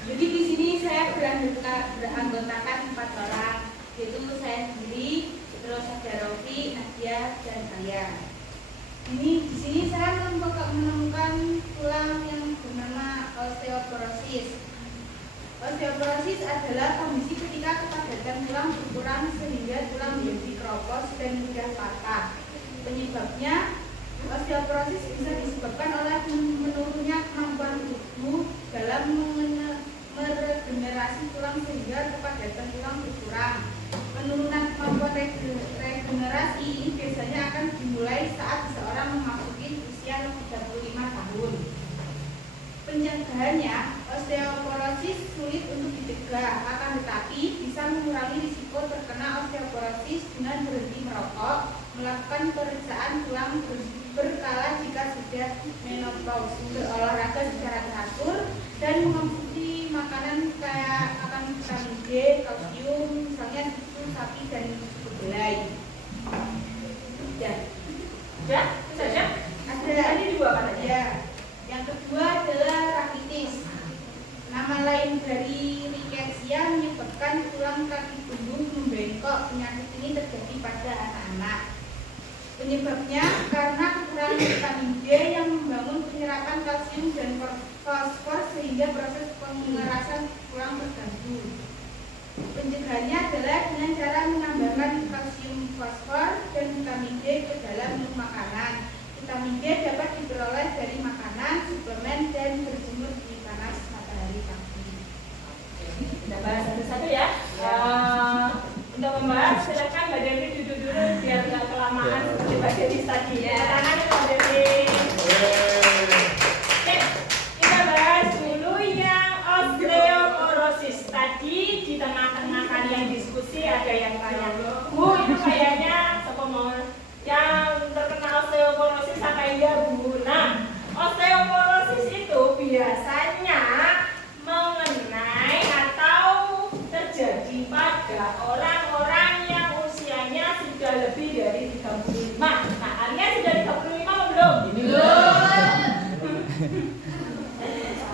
Jadi di sini saya beranggotakan 4 orang, yaitu saya sendiri, terus ada Rofi, Nadia, dan saya. Di sini saya menemukan tulang yang bernama osteoporosis. Osteoporosis adalah kondisi ketika kepadatan tulang berkurang sehingga tulang menjadi keropos dan mudah patah. Penyebabnya, osteoporosis bisa disebabkan oleh menurunnya kemampuan tubuh dalam meregenerasi tulang sehingga kepadatan tulang berkurang. Penurunan kemampuan regenerasi ini biasanya akan dimulai saat seseorang memasuki usia 35 tahun. Pencegahannya, osteoporosis sulit untuk dicegah, akan tetapi bisa mengurangi risiko terkena osteoporosis dengan berhenti merokok, melakukan pemeriksaan tulang berkala jika sudah menopause, berolahraga secara teratur, dan mengonsumsi makanan kayak makan vitamin D, kalsium, misalnya susu sapi dan kedelai. Ya, saja. Ada Tadi 2 katanya. ya. Yang kedua adalah rakitis. Nama lain dari rickettsia menyebabkan tulang kaki punggung membengkok. Penyakit ini terjadi pada anak-anak. Penyebabnya karena kekurangan vitamin D yang membangun penyerapan kalsium dan fosfor sehingga proses pengerasan tulang terganggu. Pencegahannya adalah dengan cara menambahkan kalsium, fosfor, dan vitamin D ke dalam makanan. Vitamin D dapat diperoleh dari makanan, suplemen, dan berjemur di panas matahari pagi. Kita bahas satu-satu ya. Untuk membahas, silakan Mbak Devi duduk dulu biar nggak kelamaan seperti Mbak Devi tadi. Ya, tangan Mbak Devi. Oke, kita bahas dulu yang osteoporosis. Tadi di tengah-tengah kalian diskusi ada yang tanya, Bu, itu kayaknya yang terkena osteoporosis apa iya Bu? Nah, osteoporosis itu biasanya mengenai atau terjadi pada orang-orang yang usianya sudah lebih dari 35. Nah, kalian sudah 35 atau belum?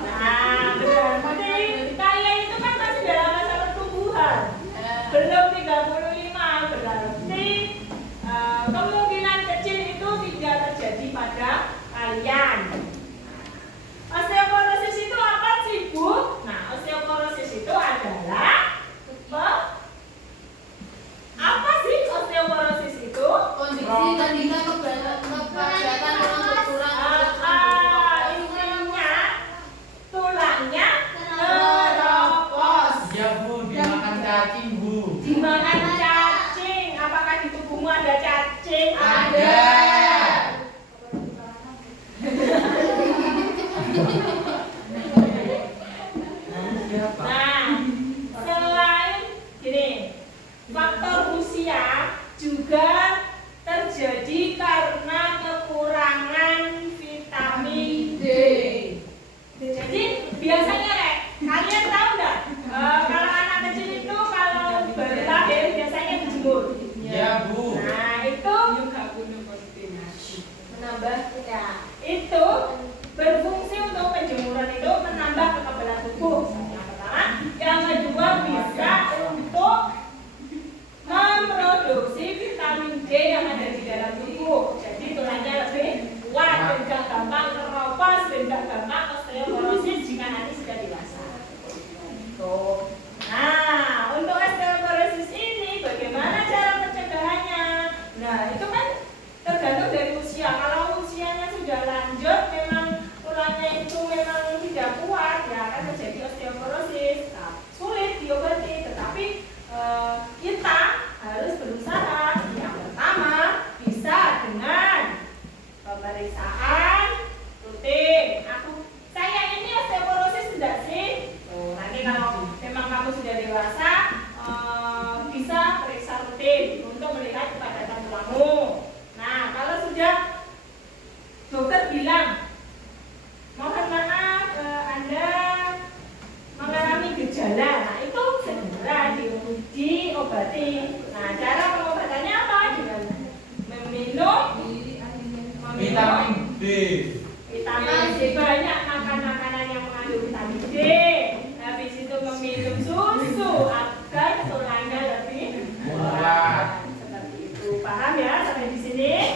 Nah, berarti kalian itu kan masih dalam masa pertumbuhan. Belum 35, berarti kemungkinan kecil itu tidak terjadi pada kalian. Osteoporosis itu apa sih Bu? Nah, osteoporosis itu adalah apa sih osteoporosis itu? Kondisi ketika kepadatan tulang berkurang. Intinya tulangnya keropos. Ya Bu, dimakan cacing Bu. Dimakan cacing. Apakah di tubuhmu ada cacing? Ada. Nah, selain juga terjadi karena kekurangan vitamin D. Jadi biasanya Rek, kalian tahu nggak? Kalau anak kecil itu kalau baru lahir biasanya dijemur. Ya Bu. Nah itu menambah ya itu berfungsi untuk penjemuran itu menambah kekebalan tubuh. Yang pertama, yang kedua bisa untuk memproduksi vitamin D yang ada di dalam tubuh. Jadi tulangnya lebih kuat dan gak gampang keropos dan gak gampang osteoporosis jika nanti sudah dewasa. Tuh. Nah, untuk osteoporosis ini bagaimana cara pencegahannya? Nah, itu kan tergantung dari usia. Kalau usianya sudah lanjut, memang tulangnya itu memang tidak kuat, ya akan terjadi osteoporosis. Nah, sulit diobati, tetapi kita harus berusaha. Yang pertama bisa dengan pemeriksaan rutin. Saya ini osteoporosis tidak sih? Nanti kalau memang kamu sudah dewasa, bisa periksa rutin untuk melihat kepadatan tulangmu. Nah, kalau sudah dokter bilang, mohon maaf, Anda mengalami gejala, nah itu segera diobati. Nah, cara pengobatannya apa? Dengan meminum Vitamin D. vitamin D, banyak makan makanan yang mengandung vitamin D. Habis itu meminum susu agar tulangnya lebih kuat. Seperti itu, paham ya sampai di sini?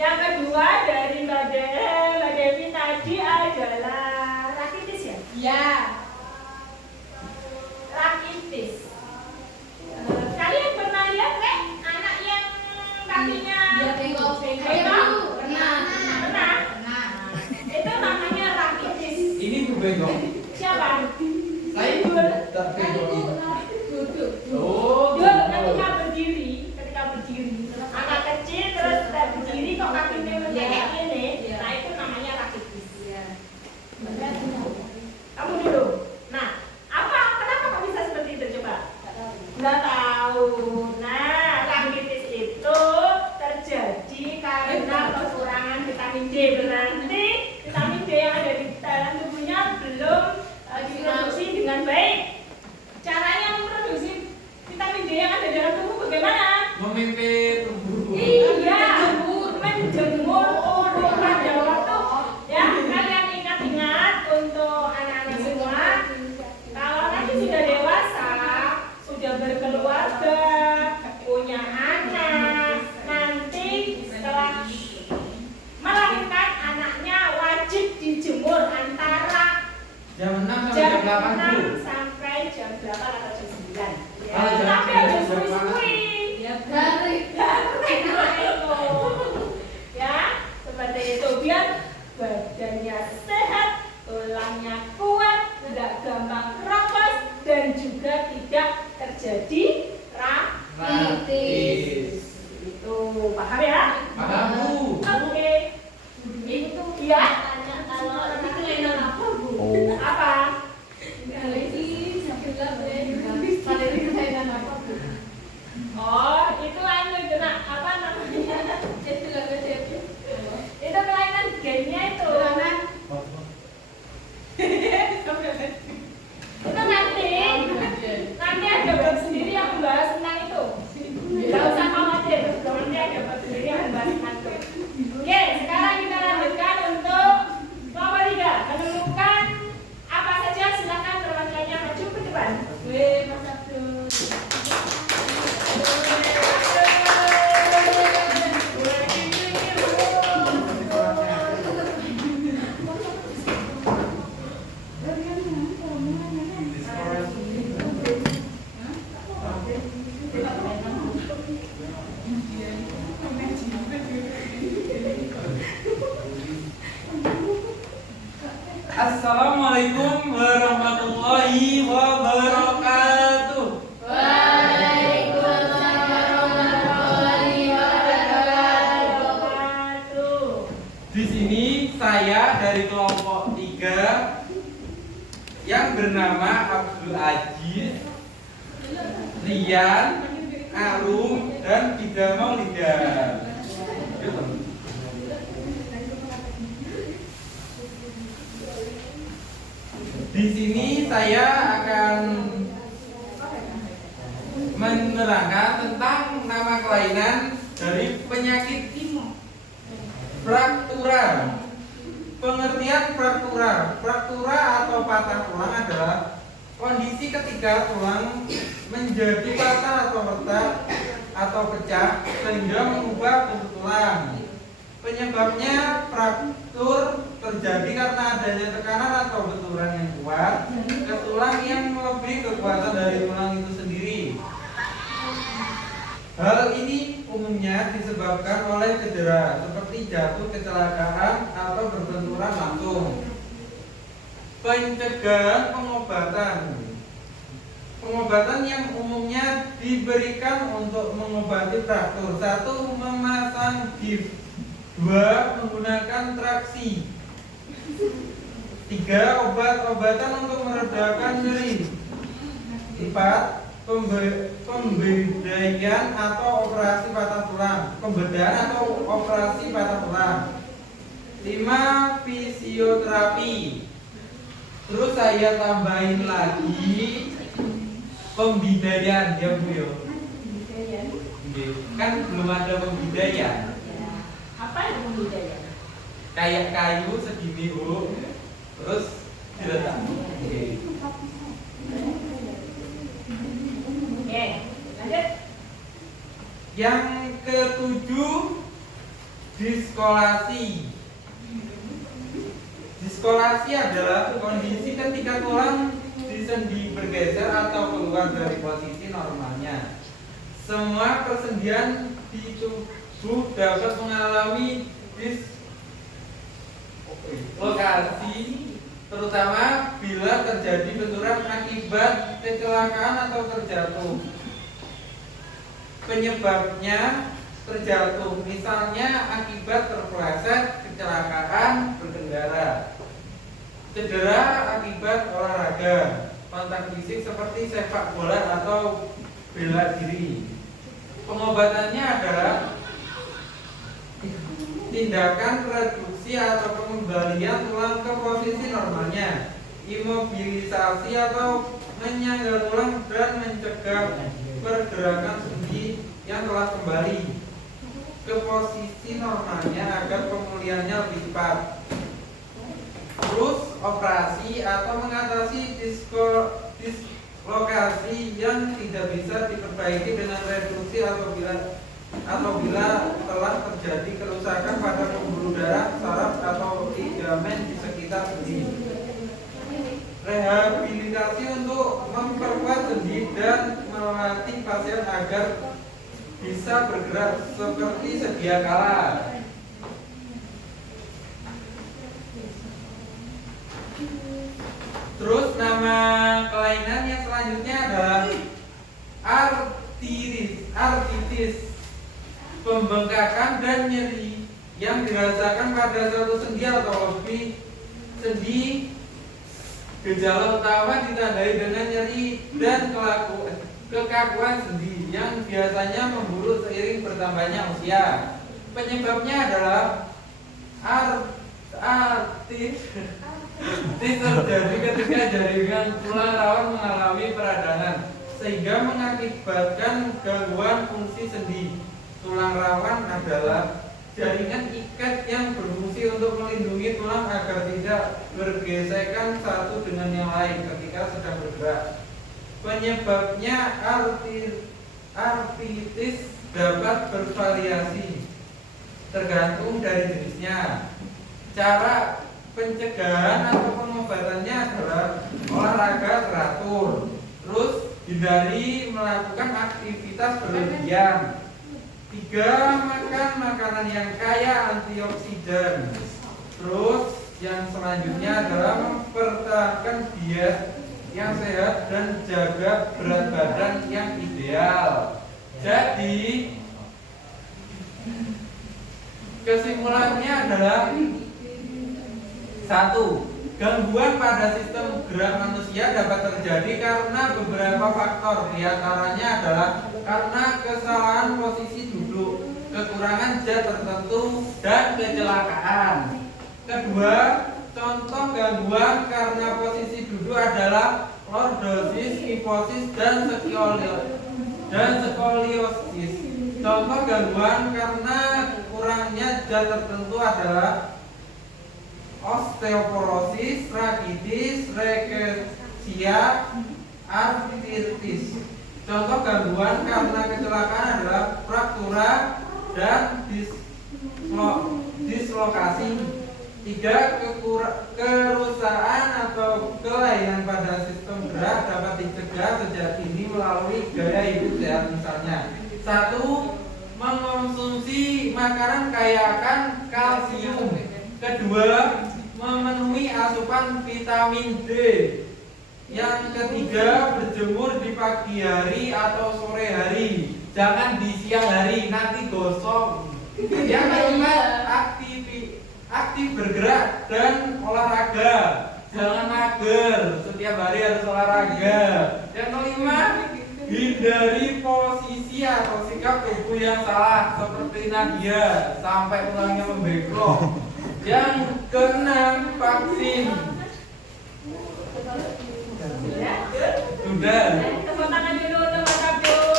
Yang kedua dari Mbak Devi tadi adalah rakitis ya? Ya. Rakitis. Kalian pernah lihat Rek, anak yang kakinya bengkok? Pernah. Nah, Itu namanya rakitis. Ini Bu Bengkok. Siapa? Saya tak bengkok ini. Duduk. Oh. Duduk ketika berdiri, anak kecil terus berdiri kok kakinya menegak ini. Nah, itu namanya rakitis. Kamu dulu. Nah, kenapa kok bisa seperti itu coba? Nggak tahu. Nah, rakitis itu terjadi karena kekurangan vitamin D. Berarti vitamin D yang ada di dalam tubuhnya belum diproduksi dengan baik. Caranya memproduksi vitamin D yang ada dalam tubuh bagaimana? Memimpin tubuh. Iya, menjemur tubuh pada waktu. Ya, kalian ingat-ingat untuk anak-anak semua. Kalau nanti sudah dewasa, sudah berkeluarga, punya anak, nanti setelah melahirkan anaknya wajib dijemur antara Jam 6 sampai jam jam 8 Bu. 6 sampai jam 8 atau jam 9. Ya, Kalau jam tapi 9 harus jam suwi-suwi. Ya, seperti itu biar badannya sehat, tulangnya kuat, tidak gampang keropos dan juga tidak terjadi rakitis. Itu paham ya? Paham Bu. Oke. Itu ya. Kalau itu mainan apa Bu? Apa? Oh, itu itu nak apa namanya? Itu kelainan gennya itu. Itu nanti ada bab sendiri yang membahas tentang itu. Tidak usah khawatir, nanti ada bab sendiri yang membahas tentang itu. Oke, sekarang kita lanjutkan untuk nomor 3. Menemukan apa saja, silakan perwakilannya maju ke depan. Mas Abdul. Assalamualaikum warahmatullahi wabarakatuh. Di sini saya dari kelompok 3 yang bernama Abdul Aziz, Rian, Arum dan Bida Maulida. Di sini saya akan menerangkan tentang nama kelainan dari penyakit fraktura. Pengertian fraktura. Fraktura atau patah tulang adalah kondisi ketika tulang menjadi patah atau retak atau pecah sehingga mengubah bentuk tulang. Penyebabnya fraktur terjadi karena adanya tekanan atau benturan yang kuat ke tulang yang melebihi kekuatan dari tulang itu sendiri. Hal ini umumnya disebabkan oleh cedera seperti jatuh, kecelakaan, atau berbenturan langsung. Pencegahan pengobatan. Pengobatan yang umumnya diberikan untuk mengobati fraktur. 1. Memasang gips. 2. Menggunakan traksi. 3. Obat-obatan untuk meredakan nyeri. 4. Pembedaian atau operasi patah tulang. Pembedahan atau operasi patah tulang. 5. Fisioterapi. Terus saya tambahin lagi pembidaian ya Bu yo. Kan belum ada pembidaian. Apa yang pembedaian? Kayak kayu segini Bu. Terus diletak. Oke, lanjut. Yang ketujuh, diskolasi. Diskolasi adalah kondisi ketika tulang di sendi bergeser atau keluar dari posisi normalnya. Semua persendian di tubuh dapat mengalami dislokasi, terutama bila terjadi benturan akibat kecelakaan atau terjatuh. Penyebabnya terjatuh, misalnya akibat terpeleset, kecelakaan, berkendara. Cedera akibat olahraga, kontak fisik seperti sepak bola atau bela diri. Pengobatannya adalah tindakan reduksi atau pengembalian tulang ke posisi normalnya, imobilisasi atau menyangga tulang dan mencegah pergerakan sendi yang telah kembali ke posisi normalnya agar pemulihannya lebih cepat. Terus operasi atau mengatasi dislokasi yang tidak bisa diperbaiki dengan reduksi apabila telah terjadi kerusakan pada pembuluh darah, saraf atau ligamen di sekitar sendi. Rehabilitasi untuk memperkuat sendi dan melatih pasien agar bisa bergerak seperti sedia kala. Terus nama kelainan yang selanjutnya adalah artritis, pembengkakan dan nyeri yang dirasakan pada satu sendi atau lebih sendi. Gejala utama ditandai dengan nyeri dan kekakuan sendi yang biasanya memburuk seiring bertambahnya usia. Penyebabnya adalah artritis terjadi ketika jaringan tulang rawan mengalami peradangan sehingga mengakibatkan gangguan fungsi sendi. Tulang rawan adalah jaringan ikat yang berfungsi untuk melindungi tulang agar tidak bergesekan satu dengan yang lain ketika sedang bergerak. Penyebabnya artritis dapat bervariasi tergantung dari jenisnya. Cara pencegahan atau pengobatannya adalah olahraga teratur, terus hindari melakukan aktivitas berlebihan. 3. Makan makanan yang kaya antioksidan. Terus yang selanjutnya adalah mempertahankan diet yang sehat dan jaga berat badan yang ideal. Jadi kesimpulannya adalah 1. Gangguan pada sistem gerak manusia dapat terjadi karena beberapa faktor, diantaranya adalah karena kesalahan posisi duduk, kekurangan zat tertentu, dan kecelakaan. Kedua, contoh gangguan karena posisi duduk adalah lordosis, kifosis, dan skoliosis. Contoh gangguan karena kurangnya zat tertentu adalah osteoporosis, rakitis, reksia, artritis. Contoh gangguan karena kecelakaan adalah fraktura dan dislokasi. 3. Kerusakan atau kelainan pada sistem gerak dapat dicegah sejak dini melalui gaya hidup sehat, misalnya 1. Mengonsumsi makanan kaya akan kalsium. Kedua, memenuhi asupan vitamin D. Yang ketiga, berjemur di pagi hari atau sore hari, jangan di siang hari, nanti gosong. Yang keempat, aktif bergerak dan olahraga, jangan mager, setiap hari harus olahraga. Yang kelima, hindari posisi atau sikap tubuh yang salah seperti Nadia sampai tulangnya membengkok. Yang keenam, vaksin. Sudah. Tepuk tangan dulu untuk Mas Abdul.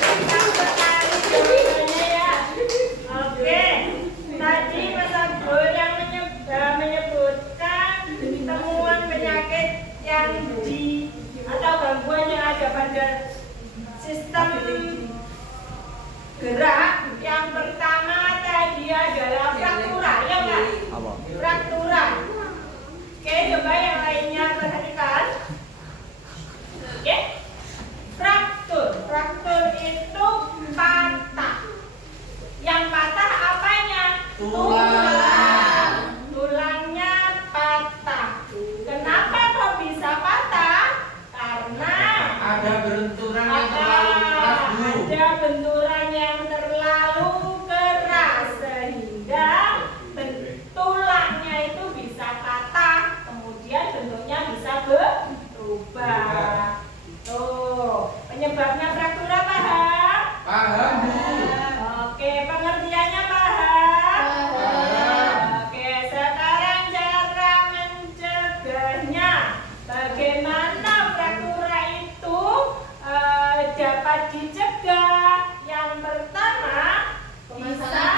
Pintar sekali jawabannya ya. Oke. Tadi Mas Abdul yang menyebutkan temuan penyakit yang atau gangguan yang ada pada sistem gerak. Yang pertama tadi adalah fraktura, ya enggak? Fraktura. Oke, coba yang lainnya perhatikan. Oke. Fraktur itu patah. Yang patah apanya? Tulang. Tulangnya patah. Kenapa kok bisa patah? Karena Ada benturan yang terlalu keras, Bu. ada benturan yang terlalu keras sehingga tulangnya itu bisa patah, kemudian bentuknya bisa berubah. Tuh, penyebabnya fraktura paham? Paham, Bu. Oke, pengertiannya paham? Oke, sekarang cara mencegahnya. Bagaimana fraktura itu dapat dicegah? Yang pertama bisa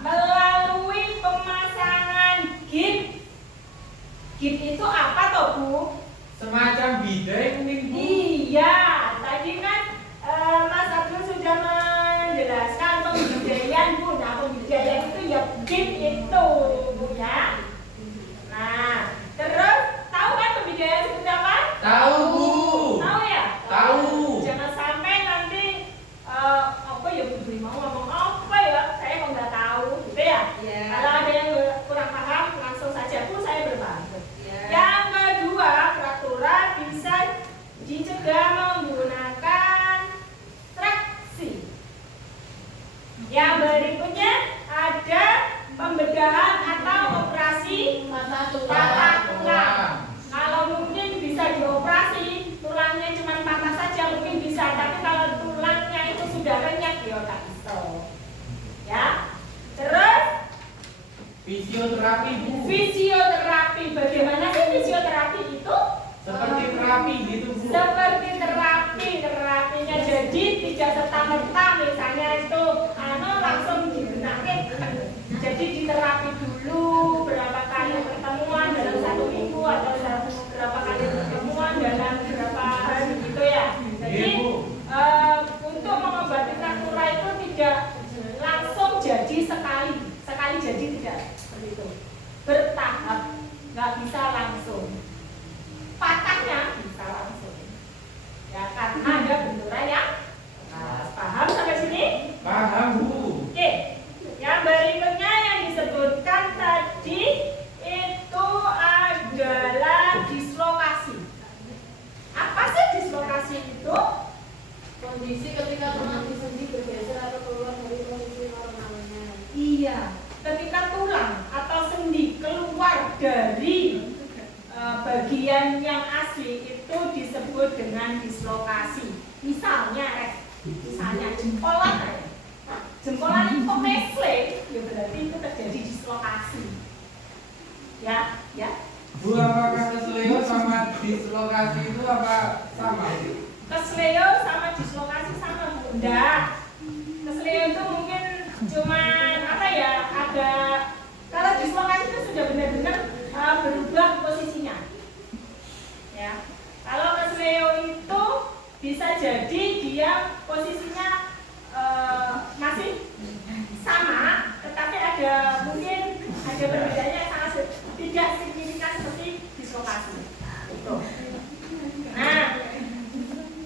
melalui pemasangan gips. Gips itu apa toh, Bu? Semacam bidai mungkin, Bu. Iya, tadi kan Mas Abdul sudah menjelaskan pembidaian, Bu. Nah, pembidaian itu ya gips itu, Bu ya. Nah, terus tahu kan pembidaian seperti apa? Tahu, Bu. Tahu ya? Tahu. Jangan sampai nanti apa ya Bu Dwi mau ngomong apa ya? Saya kok nggak tahu, gitu ya? Iya. Kalau ada yang kurang paham, langsung saja Bu, saya berbantu. Iya. Yang kedua, fraktura bisa dicegah menggunakan traksi. Yang berikutnya ada pembedahan atau operasi patah tulang. Kalau mungkin bisa dioperasi, tulangnya cuma patah saja mungkin bisa, tapi kalau tulangnya itu sudah renyah ya nggak bisa. Ya. Terus Fisioterapi, Bu. fisioterapi. Bagaimana sih fisioterapi itu? Seperti terapi gitu, Bu. Seperti terapinya jadi tidak serta-merta misalnya itu langsung dibenahin. Jadi diterapi dulu berapa kali pertemuan dalam 1 minggu atau berapa kali pertemuan dalam berapa hari gitu ya. Jadi untuk mengobati fraktura itu tidak langsung jadi sekali jadi tidak seperti itu. Bertahap, nggak bisa langsung. Patahnya bisa langsung. Ya karena ada benturan yang paham sampai sini? Paham, Bu. Oke. Yang berikutnya yang disebutkan tadi itu adalah dislokasi. Apa sih dislokasi itu? Kondisi ketika tulang di sendi bergeser atau keluar dari posisi normalnya. Iya, ketika tulang atau sendi keluar dari bagian yang asli itu disebut dengan dislokasi. misalnya jempolan aja. Jempolan itu kok mesle, ya berarti itu terjadi dislokasi. Ya. Bu, apakah kesleo sama dislokasi itu apa sama? Kesleo sama dislokasi sama, Bu? Enggak. Kesleo itu mungkin cuman apa ya, ada, kalau dislokasi itu sudah benar-benar berubah posisinya. Ya. Kalau kesleo itu bisa jadi dia posisinya masih sama, tetapi ada mungkin ada perbedaannya sangat tidak signifikan seperti dislokasi. Itu. Nah,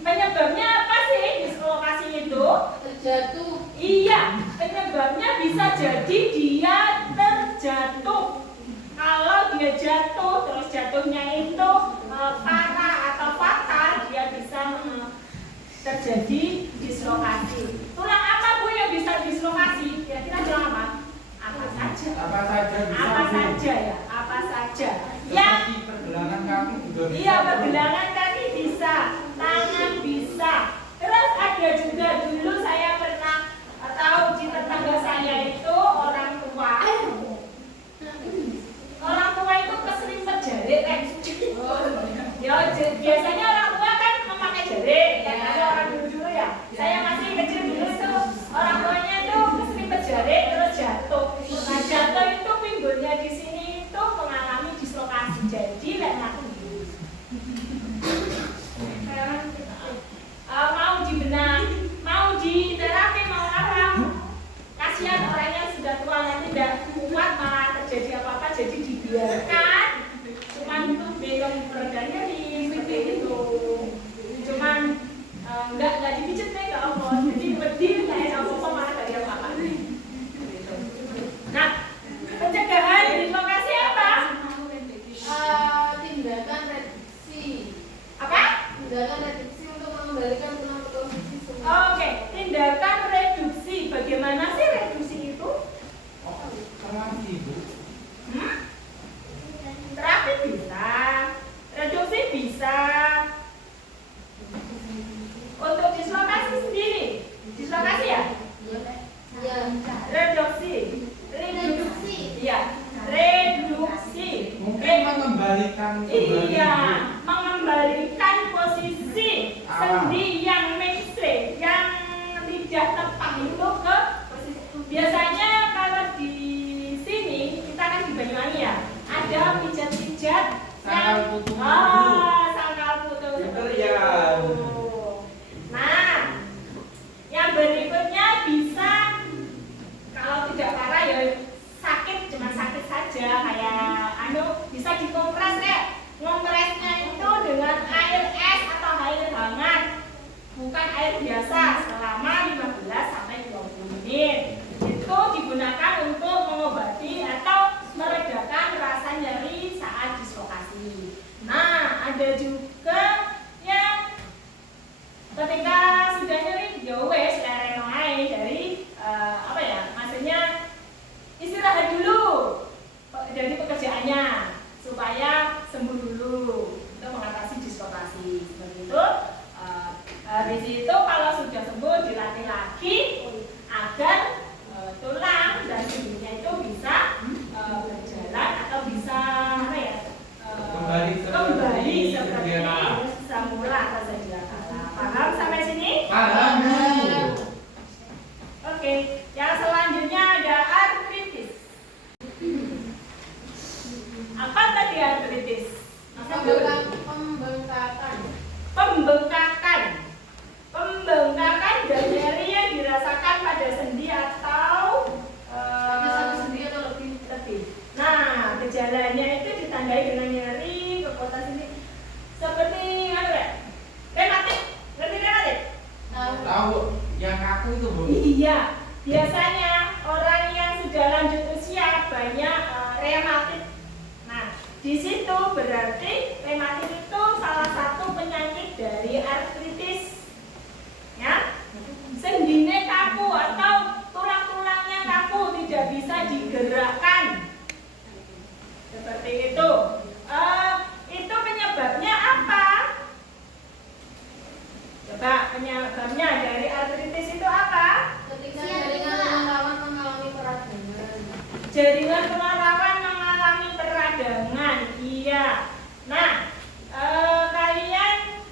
penyebabnya apa sih dislokasi itu? Terjatuh. Iya, penyebabnya bisa jadi dia terjatuh. Kalau dia jatuh, terus jatuhnya itu parah atau fatal, dia bisa terjadi dislokasi. Tulang apa, Bu, yang bisa dislokasi? Kira-kira tulang apa? Apa saja? Apa saja bisa, Apa Bu? saja ya? Apa saja? Seperti pergelangan kaki juga bisa. Iya, Bu. pergelangan kaki bisa, tangan bisa. Terus ada juga dulu saya pernah tahu di tetangga saya itu orang tua. Orang tua itu keserimpet jari, Ya, biasanya orang tua kan memakai jari, ya ada orang dulu ya. Saya masih kecil dulu itu orang tuanya itu keserimpet jari terus jatuh. Nah, jatuh itu pinggulnya di sini itu mengalami dislokasi, jadi mati. Mau dibenahi, mau diterapi, mau apa? Kasihan orangnya sudah tua, nanti tidak kuat malah terjadi apa-apa, jadi dibiarkan. Cuman belum pereda nyeri seperti itu. Cuman nggak dipijet nih nggak apa, jadi berdiri kayak apa-apa malah dari apa-apa. Nah, pencegahan di lokasi apa? Tindakan reduksi. Apa? Tindakan reduksi untuk mengembalikan tulang ke posisi semula. Oke, tindakan reduksi. Bagaimana sih reduksi itu? Terapi, Bu. Terapi bisa, reduksi bisa. Untuk dislokasi sendiri, dislokasi ya? Ya. Reduksi, iya, reduksi. Mungkin mengembalikan kembali, Iya, Bu. mengembalikan posisi sendi yang mesle, yang tidak tepat itu ke posisi. Biasanya kalau di sini kita kan di Banyuwangi ya, ada pijat-pijat Sangkal putu. sangkal putu seperti Ya. itu. Nah, yang berikutnya bisa, kalau tidak parah ya sakit, cuma sakit saja kayak bisa dikompres deh. Ngompresnya itu dengan air es atau air hangat, bukan air biasa, selama 15 sampai 20 menit. Itu digunakan untuk mengobati atau meredakan rasa nyeri saat dislokasi. Nah, ada juga yang ketika sudah nyeri, ya wes lereng ae dari apa ya? Maksudnya istirahat dulu dari pekerjaannya supaya sembuh dulu untuk mengatasi dislokasi. Seperti itu. Habis itu kalau sudah sembuh dilatih lagi agar tulang dan sendinya itu bisa berjalan atau bisa apa ya? Kembali seperti semula atau sedia kala. Paham sampai sini? Paham, Bu. Oke, yang selanjutnya ada artritis. Apa tadi artritis? Pembengkakan. Pembengkakan. Pembengkakan dan nyeri yang dirasakan pada sendi atau Satu sendi atau lebih. Nah, gejalanya itu ditandai dengan nyeri kekuatan sendi seperti apa ya? Rematik. Ngerti rematik? Tahu yang kaku itu, Bu. Iya, biasanya orang yang sudah lanjut usia banyak rematik. Nah, di situ berarti rematik itu salah satu penyakit dari artritis. Ya, sendine kaku atau tulang-tulangnya kaku, tidak bisa digerakkan. Seperti itu. Itu penyebabnya apa? Coba Jaringan tulang rawan mengalami peradangan. Iya. Nah, kalian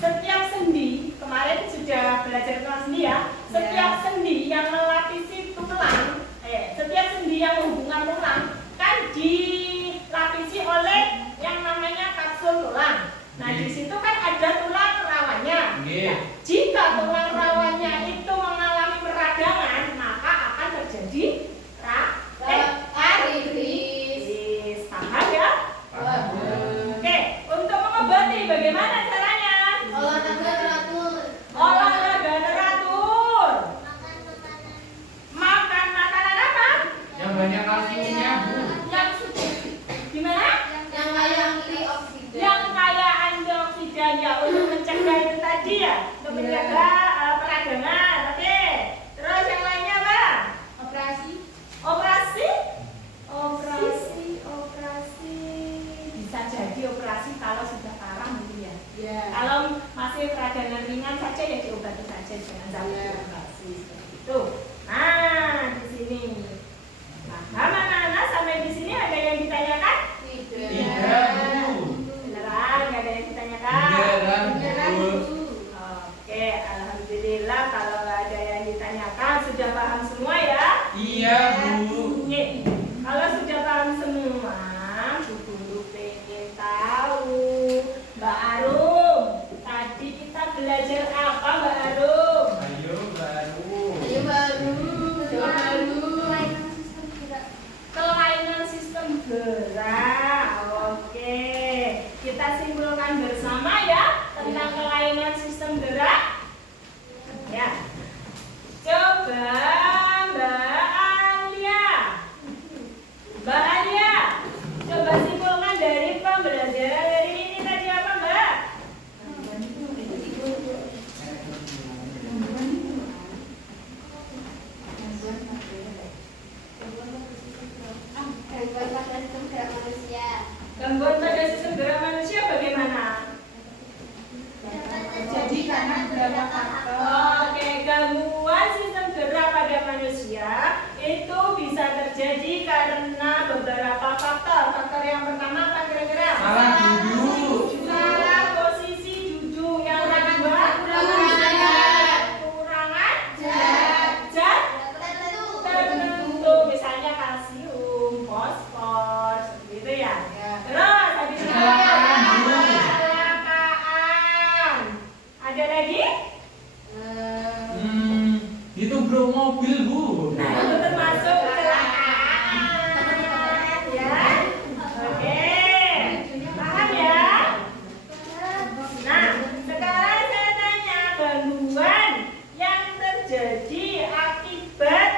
setiap sendi, kemarin sudah belajar tentang sendi ya. Setiap sendi yang melapisi tulang, setiap sendi yang menghubungkan tulang kan dilapisi oleh yang namanya kapsul tulang. Nah, di situ kan ada tulang rawannya. Nah, jika tulang rawannya itu mengalami peradangan, maka akan terjadi aritritis. Paham ya? Oke, untuk mengobati bagaimana caranya? Olahraga teratur. Olahraga teratur. Makan makanan apa? Yang banyak kalsiumnya, Bu. Yang gimana? Yang kaya antioksidan. Yang kaya antioksidan ya, untuk mencegah itu tadi ya, untuk mencegah peradangan. Oke. Terus yang lainnya apa? Operasi. Operasi? Operasi. Bisa jadi operasi kalau sudah parah mungkin ya. Ya. Kalau masih peradangan ringan saja ya diobati saja, jangan sampai Ya. dioperasi seperti itu. Nah, di sini. Paham anak-anak sampai di sini ada yang ditanyakan? Tidak, Bu. Beneran nggak ada yang ditanyakan? Beneran, Bu. Oke, alhamdulillah kalau ada yang ditanyakan sudah paham semua ya. Iya, Bu. Oke, kalau sudah paham semua, Bu Guru pengen tahu, Mbak Arum, tadi kita belajar apa, Mbak Arum? Ayo, baru. Ayo baru. Kelainan sistem gerak. Oke, kita simpulkan bersama ya tentang kelainan sistem gerak. Ya, coba Mbak Alia. Mbak Alia, coba simpulkan dari pembelajaran hari ini tadi apa, Mbak? Gangguan pada sistem gerak manusia bagaimana? Jadi karena beberapa faktor. Oke, gangguan sistem gerak pada manusia itu bisa terjadi karena beberapa faktor. Faktor yang pertama apa kira-kira? Salah duduk. Salah posisi duduk. Yang kedua, kekurangan zat tertentu, misalnya kalsium, fosfor, seperti itu ya. Terus habis itu kecelakaan. Ada lagi? Ditumbruk mobil, Bu. Nah, itu termasuk kecelakaan ya. Oke. Paham ya? Nah, sekarang saya tanya gangguan yang terjadi akibat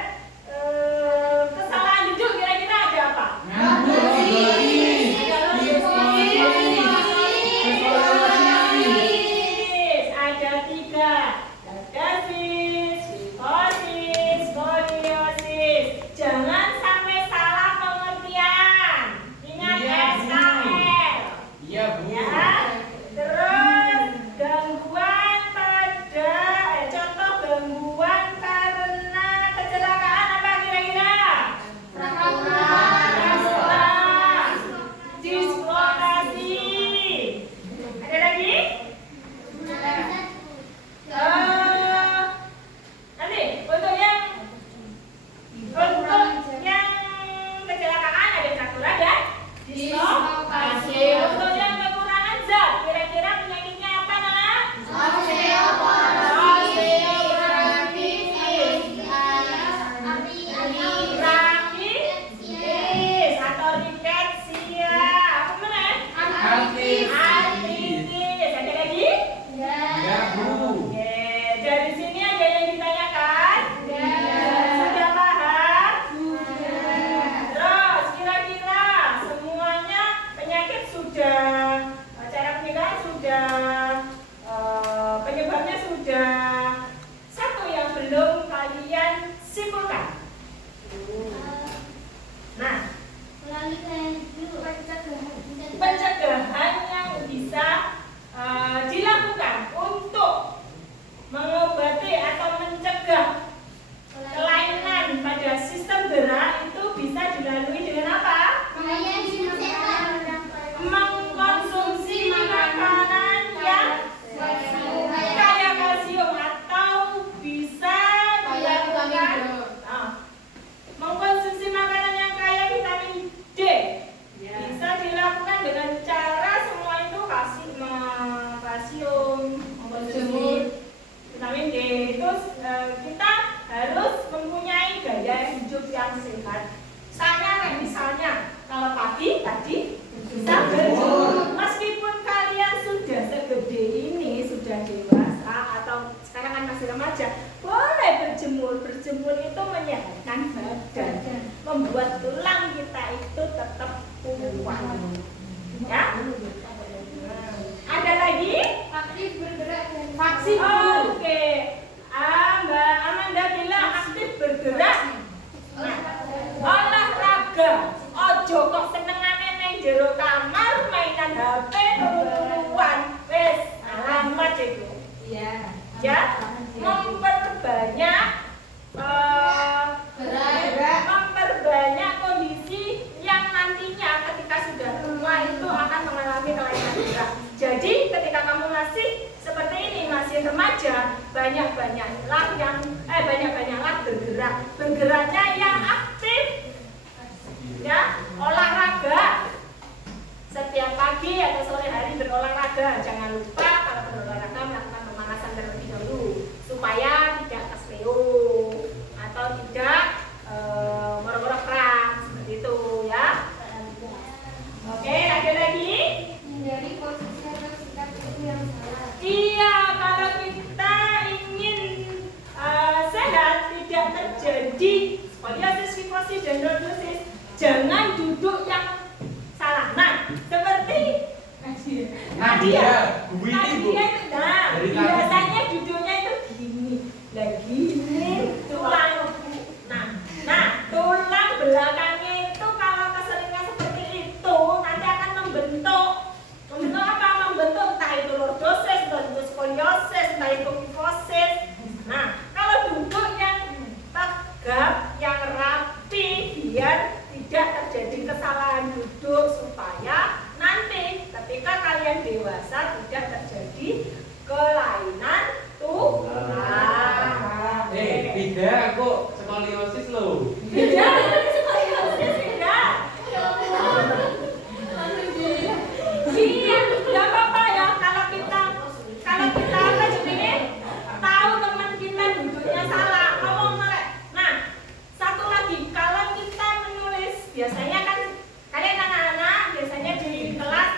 kesalahan duduk kira-kira ada apa? Ada tiga, lordosis, psikosis, skoliosis. Jangan sampai salah pengertian. Ingat Iya, Bu. SKL. Iya, Bu. Ya. Terus gangguan pada contoh gangguan pada kita harus mempunyai gaya hidup yang sehat. Misalnya kalau pagi tadi bisa berjemur, meskipun kalian sudah segede ini, sudah dewasa atau sekarang kan masih remaja, boleh berjemur. Berjemur itu menyehatkan badan, membuat tulang kita itu tetap kuat. Ya. Ada lagi? Aktif bergerak dan Vaksin. Oke. Mbak Amanda bilang aktif bergerak. Nah, olahraga. Ojo kok senengane neng jero kamar mainan HP turu-turuan. Wes, alamat itu. Iya. Ya, memperbanyak memperbanyak kondisi yang nantinya ketika sudah tua itu akan mengalami kelainan gerak. Jadi ketika kamu masih seperti ini, masih remaja, banyak-banyaklah bergerak. Bergeraknya yang aktif, ya, olahraga. Setiap pagi atau sore hari berolahraga. Jangan lupa kalau berolahraga melakukan pemanasan terlebih dahulu supaya tidak kesleo atau tidak moro-moro kram seperti itu, ya. Oke, ada lagi? Hindari posisi atau sikap tubuh yang salah. Iya, kalau kita ingin sehat, tidak terjadi skoliosis, kifosis, dan lordosis, jangan duduk yang salah. Nah, seperti Nadia Bu ini, Bu. itu, nah, Dari tadi. biasanya duduknya itu gini, lagi ini tulang. Nah, tulang belakangnya itu kalau keseringan seperti itu nanti akan membentuk. Membentuk apa? Membentuk entah itu lordosis, entah itu skoliosis, entah itu kifosis. Nah, kalau duduk yang tegap, yang rapi, biar tidak terjadi kesalahan duduk supaya nanti ketika kalian dewasa tidak terjadi kelainan tulang. Tidak, aku skoliosis loh. Tidak, ini skoliosis tidak. Iya, nggak apa-apa ya kalau kita apa jadinya tahu teman kita duduknya salah, ngomong melek. Nah, satu lagi, kalau kita menulis, biasanya kan kalian anak-anak biasanya di kelas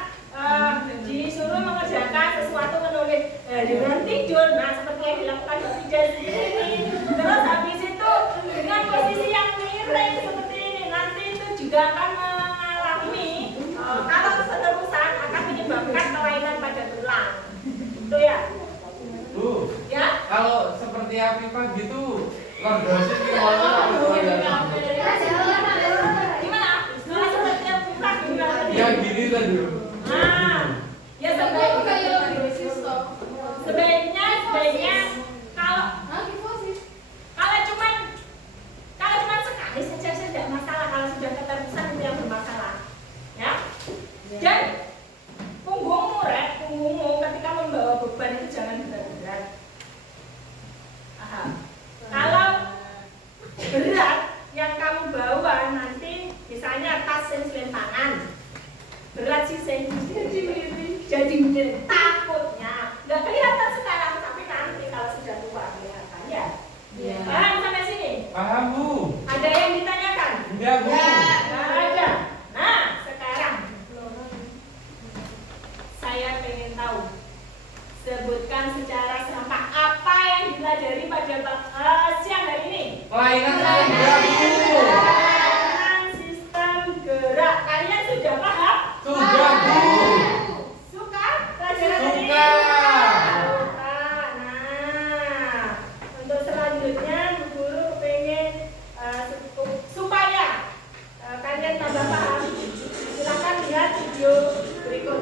disuruh mengerjakan sesuatu menulis dengan tidur. Nah, seperti yang dilakukan Dr. Jazz ini. Terus habis itu dengan posisi yang miring seperti ini, nanti itu juga akan mengalami kalau keterusan akan menyebabkan kelainan pada tulang. Itu ya. Bu, Ya. kalau seperti Afifah gitu, lordosis gimana? Gimana? Kalau seperti yang kita gimana? Ya gini tadi. Nah, ya sebaiknya kalau cuman sekali saja tidak masalah. Kalau sudah keterusan itu yang bermasalah, ya. Dan punggungmu ketika membawa beban itu jangan berat-berat. Kalau berat yang kamu bawa nanti, misalnya tas yang selempangan, berat sih jadi miring. Takutnya nggak kelihatan sekarang, tapi nanti kalau sudah tua kelihatan, ya. Iya. Paham sampai sini? Paham, Bu? Ada yang ditanyakan? Enggak, Bu. Nggak ada. Nah, sekarang saya pengen tahu, sebutkan secara serentak apa yang dipelajari pada siang hari ini. Kelainan gerak, Bu. Kelainan sistem gerak. Kalian sudah paham? Sudah, Bu. Suka pelajaran ini? Suka. Suka. Nah, untuk selanjutnya Bu Guru pengen supaya kalian tambah paham, silakan lihat video berikut.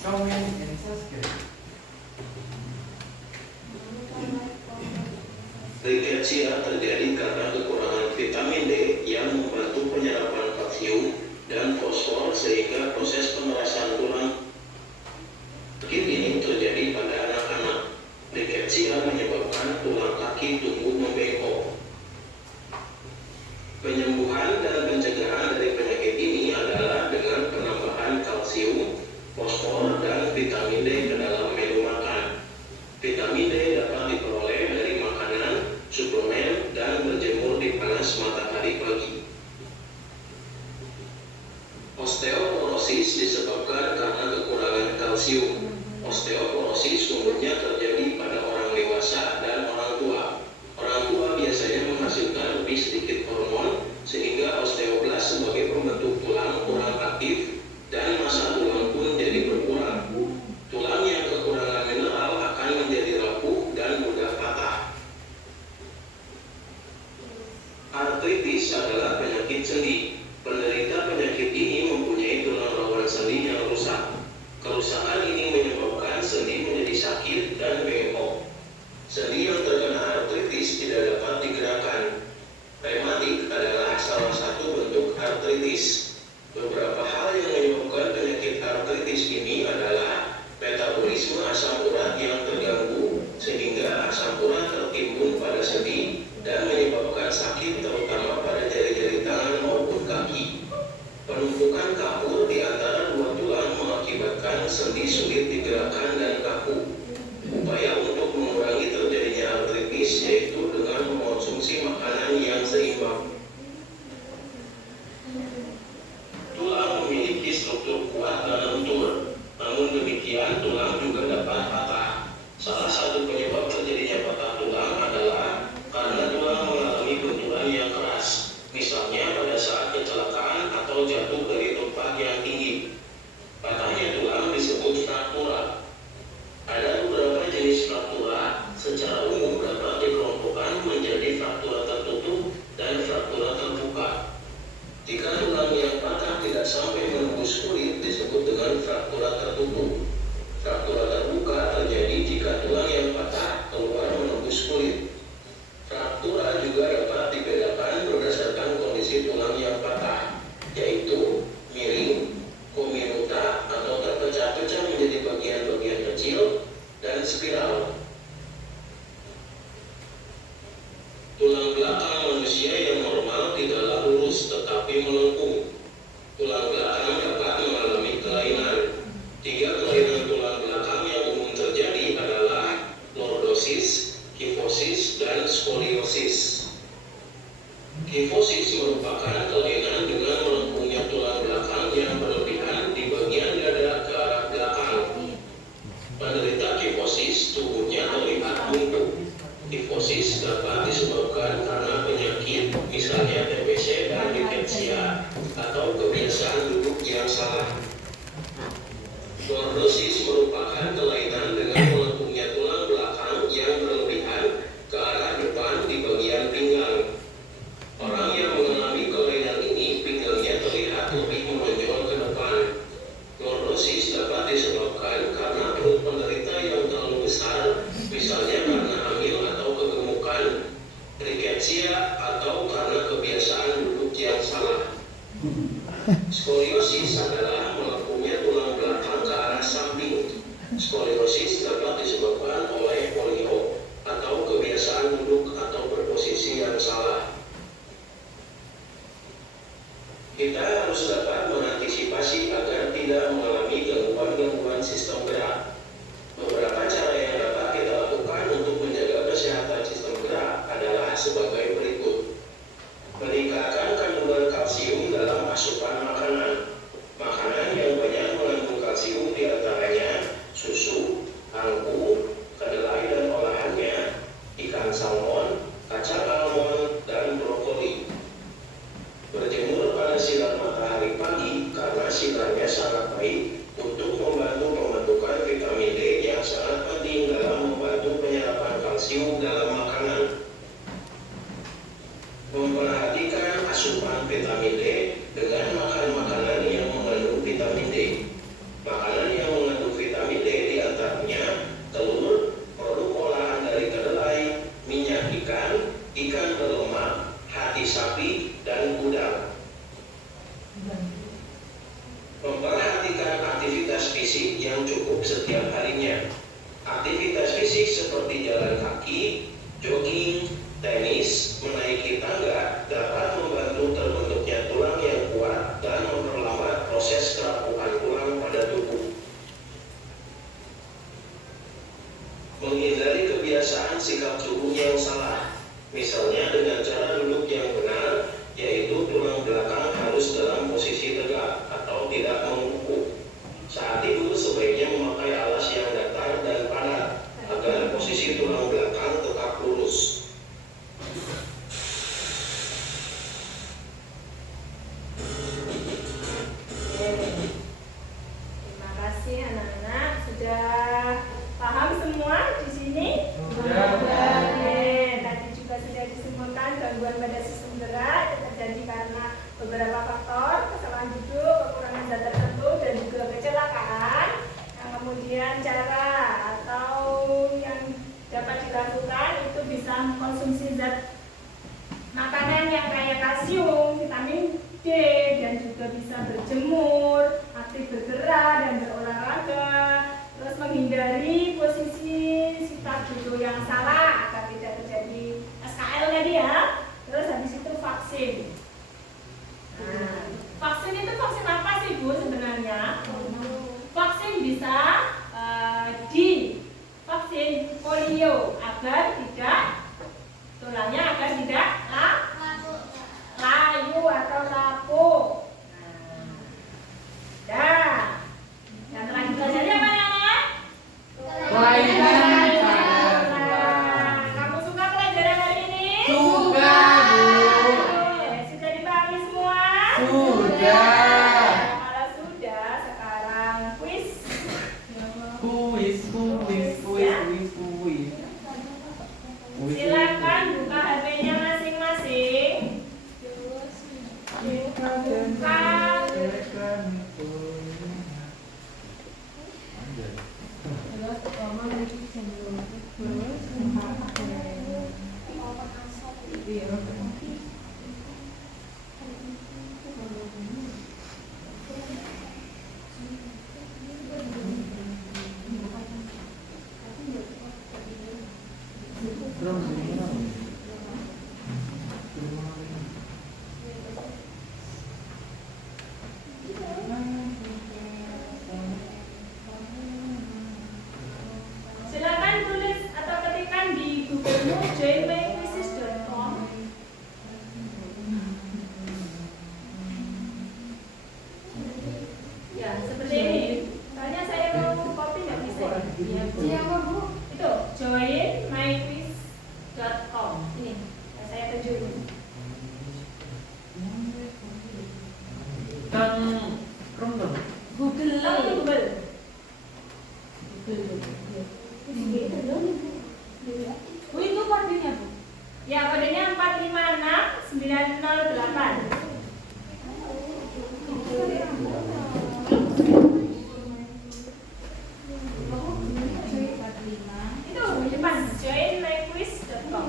Kau yang insas gitu. Riketsia terjadi karena kekurangan vitamin D yang membantu penyerapan kalsium dan fosfor sehingga proses pemerasan tulang kaki ini terjadi pada anak-anak. Riketsia menyebabkan tulang kaki tumbuh membengkok. Penyembuhan dan pencegahan dari penyakit ini Osteoporosis disebabkan karena kekurangan kalsium. Osteoporosis umumnya terjadi pada orang dewasa dan orang tua. Orang tua biasanya menghasilkan lebih sedikit hormon sehingga osteoblas sebagai pembentuk tulang kurang aktif dan massa tulang pun jadi berkurang. Tulang yang kekurangan mineral akan menjadi rapuh dan mudah patah. Artritis adalah penyakit sendi. Penderita penyakit ini mempunyai tulang rawan sendi yang rusak. Kerusakan ini menyebabkan sendi menjadi sakit dan bengkok. Sendi yang terkena artritis tidak dapat digerakkan. Rematik adalah salah satu bentuk artritis. Beberapa hal yang menyebabkan penyakit artritis ini adalah metabolisme asam urat yang terganggu sehingga asam urat tertimbun pada sendi dan menyebabkan sakit terutama pada jari-jari tangan maupun kaki. Penumpukan kapur di antara dua tulang mengakibatkan sendi sulit digerakkan dan kaku. Upaya untuk mengurangi terjadinya artritis yaitu dengan mengonsumsi makanan yang seimbang. Tulang memiliki struktur kuat dan lentur, namun demikian tulang juga dapat patah. Salah satu penyebab terjadinya patah tulang adalah karena tulang mengalami benturan yang keras, misalnya pada saat kecelakaan atau jatuh dari tempat yang tinggi. Patahnya tulang disebut fraktura. Ada beberapa jenis fraktura, secara umum dapat dikelompokkan menjadi fraktura tertutup dan fraktura terbuka. Jika tulang yang patah tidak sampai menembus kulit disebut dengan fraktura tertutup. Fraktura terbuka terjadi jika tulang yang patah keluar menembus kulit. Fraktura juga dapat dibedakan berdasarkan kondisi tulang yang patah, yaitu miring, kominuta atau terpecah-pecah menjadi bagian-bagian kecil, dan spiral. Tulang belakang manusia yang normal tidaklah lurus tetapi melengkung. Tulang belakang dapat mengalami kelainan. 3 kelainan tulang belakang yang umum terjadi adalah lordosis, kifosis, dan skoliosis. Kifosis merupakan kelainan dengan melengkungnya tulang belakang yang berlebihan di bagian dada ke arah belakang. Penderita kifosis tubuhnya terlihat bungkuk. Kifosis dapat disebabkan karena penyakit, misalnya TBC dan rickettsia, atau kebiasaan duduk yang salah. Lordosis merupakan kelainan dengan melengkungnya tulang belakang yang berlebihan ke arah depan di bagian pinggang. Orang yang mengalami kelainan ini pinggangnya terlihat lebih menonjol ke depan. Lordosis dapat disebabkan karena perut penderita yang terlalu besar, misalnya karena hamil atau kegemukan, rickettsia, atau karena kebiasaan duduk yang salah. Skoliosis adalah melengkungnya tulang belakang ke arah samping. Skoliosis dapat disebabkan oleh polio atau kebiasaan duduk atau berposisi yang salah. Kita harus dapat mengantisipasi agar tidak mengalami gangguan-gangguan sistem gerak. Beberapa cara yang dapat kita lakukan untuk menjaga kesehatan sistem gerak adalah sebagai berikut. Meningkatkan kandungan kalsium dalam asupan makanan. Makanan yang banyak mengandung kalsium diantaranya susu, anggur, kedelai dan olahannya, ikan salmon, kacang almond, dan brokoli. Berjemur pada sinar matahari pagi karena sinarnya sangat baik untuk membantu pembentukan vitamin D yang sangat penting dalam membantu penyerapan kalsium dalam makanan. Memperhatikan asupan vitamin D dengan makan makanan yang mengandung vitamin D. Makanan yang mengandung vitamin D diantaranya telur, produk olahan dari kedelai, minyak ikan, ikan berlemak, hati sapi, dan udang. Memperhatikan aktivitas fisik yang cukup setiap harinya. Aktivitas fisik seperti jalan kaki, jogging, tenis, menaiki tangga dapat membantu terbentuknya tulang yang kuat dan memperlambat proses kerapuhan tulang pada tubuh. Menghindari kebiasaan sikap tubuh yang salah, misalnya dengan cara duduk yang benar, yaitu tulang belakang harus dalam posisi tegak atau berjemur, aktif bergerak dan berolahraga, terus menghindari posisi sikap duduk yang salah agar tidak terjadi SKL tadi ya. Terus habis itu vaksin. Nah, vaksin itu vaksin apa sih Bu sebenarnya? Vaksin bisa vaksin polio agar tidak tulangnya agar tidak layu atau rapuh. Nah, yang terakhir belajarnya apa namanya? Kelainan pada Nah, kamu suka pelajaran hari ini? Suka, Bu. Sudah dipahami semua? Sudah. Kalau sudah, sekarang kuis. Kuis. Silakan buka HP-nya masing-masing. Silakan tulis atau ketikkan di Google-mu joinmyquizzes.com. Ya, seperti ini. Soalnya saya mau copy nggak bisa. Iya, Bu. Itu joinmyquiz.com. Ini, yang saya tunjukin. Google. Google. Bu, itu kodenya, Bu. Ya, kodenya 456908. Itu di depan joinmyquiz.com.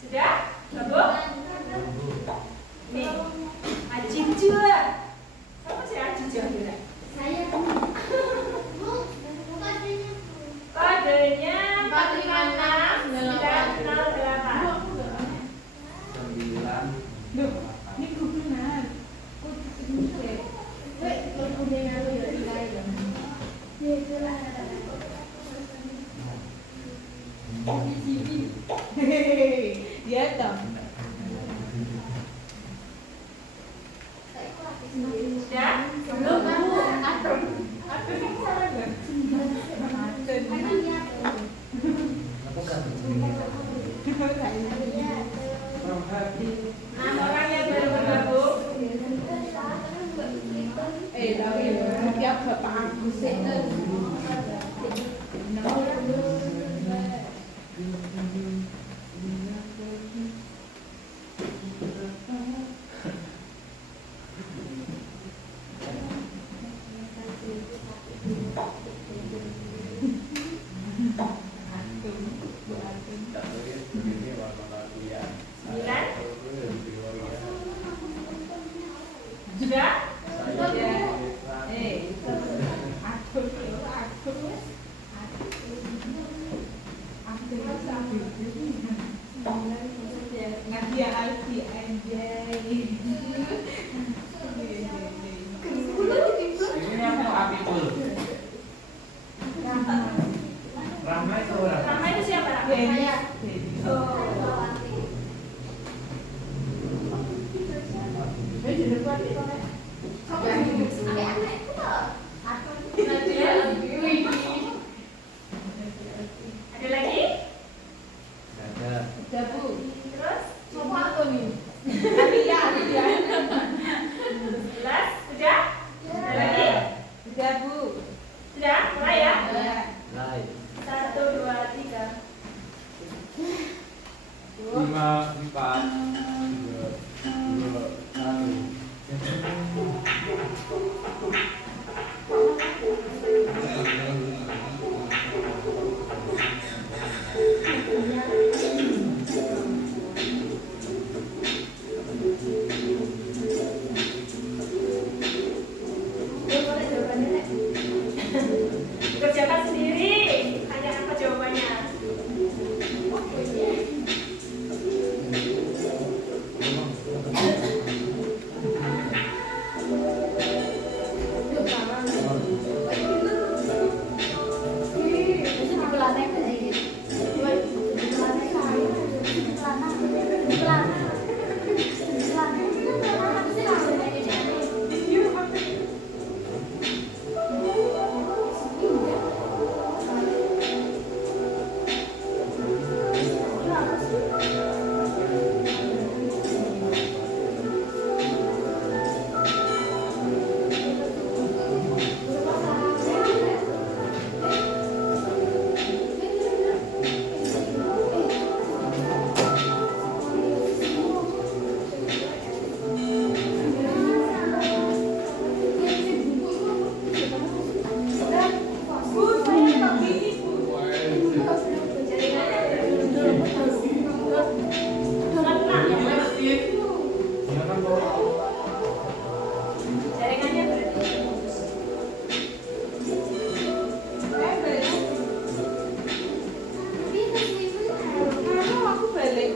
Sudah? Bagus? Nih, Ajib juga. Siapa sih Ajib juga? Saya. Kodenya 456908. Duh, ini Google nah. Wait, kalau punya ngaruh ya lain. Ya itulah. Dia tahu. Sudah? Belum atom. Atom yang salah enggak? Nah, orang yang baru bergabung. Tapi tiap bapak Agus itu. Sudah? Nadia Alfi anjay. Ini aku Apipul. Rama itu orang. Rama itu siapa? Rama? Saya. Oh. Ada lagi? Udah, Bu. Terus? Sopo aku nih? Nadia. Jelas? Sudah? Ada lagi? Udah, Bu. Sudah? Mulai ya? Ya. 1, 2, 3. 5, 4, 3, Kerjakan sendiri. Tanya apa jawabannya? Jaringannya berarti. Aku balik.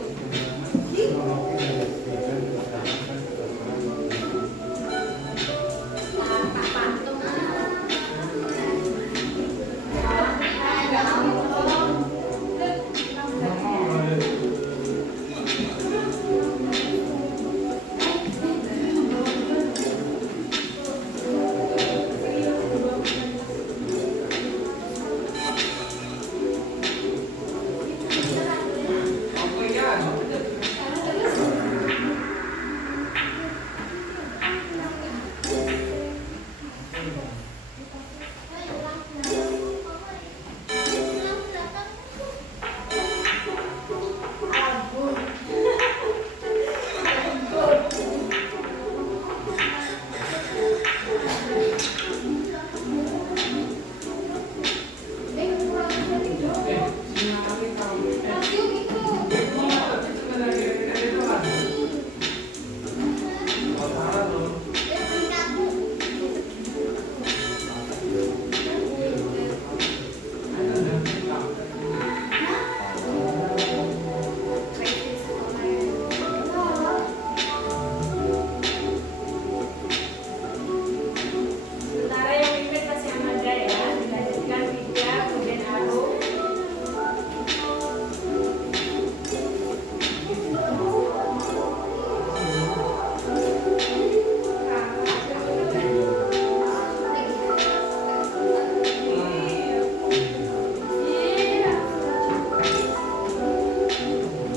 Sementara yang mimpin masih Amanda ya. Dilanjutkan Vidya, kemudian Arum.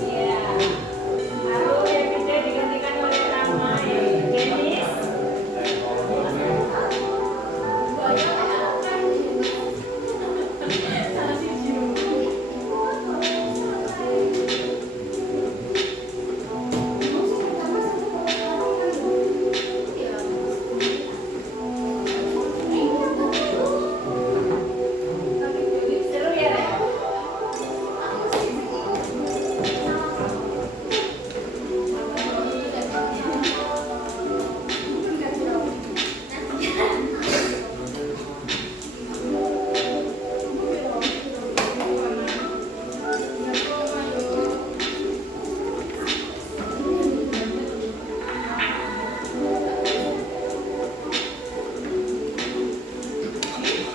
Iya. Arum yang Vidya digantikan oleh Ramai, Denis. Salah si Jiru. Seru ya, Rek?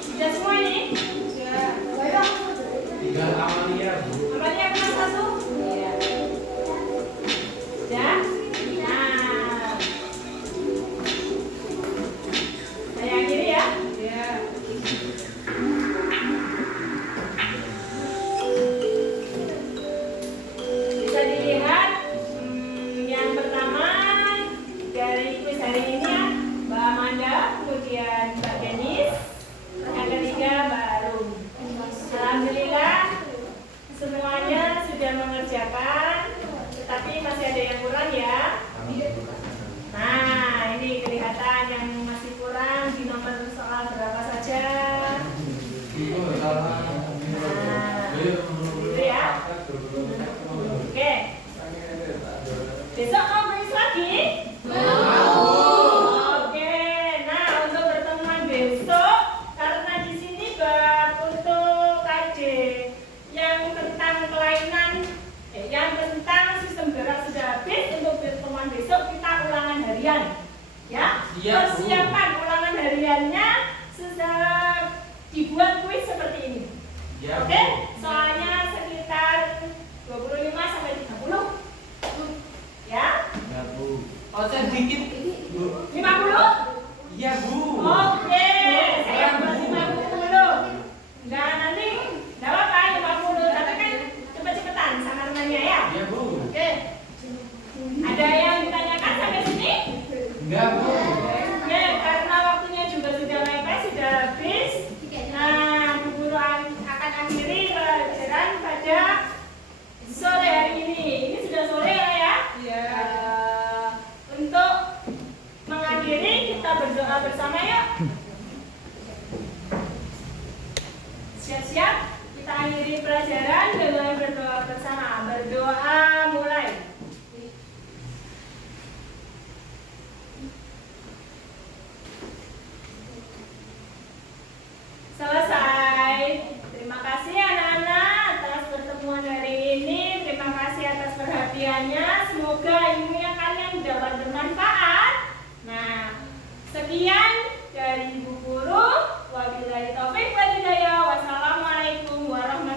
Sudah semua ini? Tinggal Amalia, Bu. Amalia kelas 1? Iya. Sudah? Nah. Saya akhiri ya. Ya. Bisa dilihat yang pertama dari kuis hari ini ya, Mbak Amanda, kemudian Mbak Denis, yang ketiga Mbak Arum. Alhamdulillah semuanya sudah mengerjakan masih ada yang kurang ya. Nah, ini kelihatan yang masih kurang di nomor soal berapa saja. Nah, gitu ya. Oke. Besok mau kuis lagi? Oke. Nah, untuk pertemuan besok, karena di sini bab untuk KD yang tentang kelainan, yang tentang sistem gerak sudah habis. Untuk pertemuan besok kita ulangan harian, ya. Siap, Bu. Persiapan ulangan hariannya sudah dibuat kuis seperti ini. Ya, Bu. Oke, soalnya sekitar 25 sampai 30. Ya? Ya, Bu. Oh, saya dikit, Bu. 50? Iya, Bu. Oke, saya buat 50. Nah, nanti enggak apa-apa 50, tapi kan cepet-cepetan sama temannya ya. Iya, Bu. Oke. Ada yang ditanyakan sampai sini? Enggak, Bu. Oke, karena waktunya juga sudah mepet, sudah habis. Nah, Bu Guru akan akhiri pelajaran pada sore hari ini. Ini sudah sore ya? Iya. Untuk mengakhiri kita berdoa bersama yuk. Siap-siap, kita akhiri pelajaran dengan berdoa bersama. Berdoa mulai. Selesai. Terima kasih anak-anak atas pertemuan hari ini. Terima kasih atas perhatiannya. Semoga ilmu yang kalian dapat bermanfaat. Nah, sekian dari Ibu Guru. Wabillahi taufiq wal hidayah. Wassalamualaikum warahmatullahi wabarakatuh.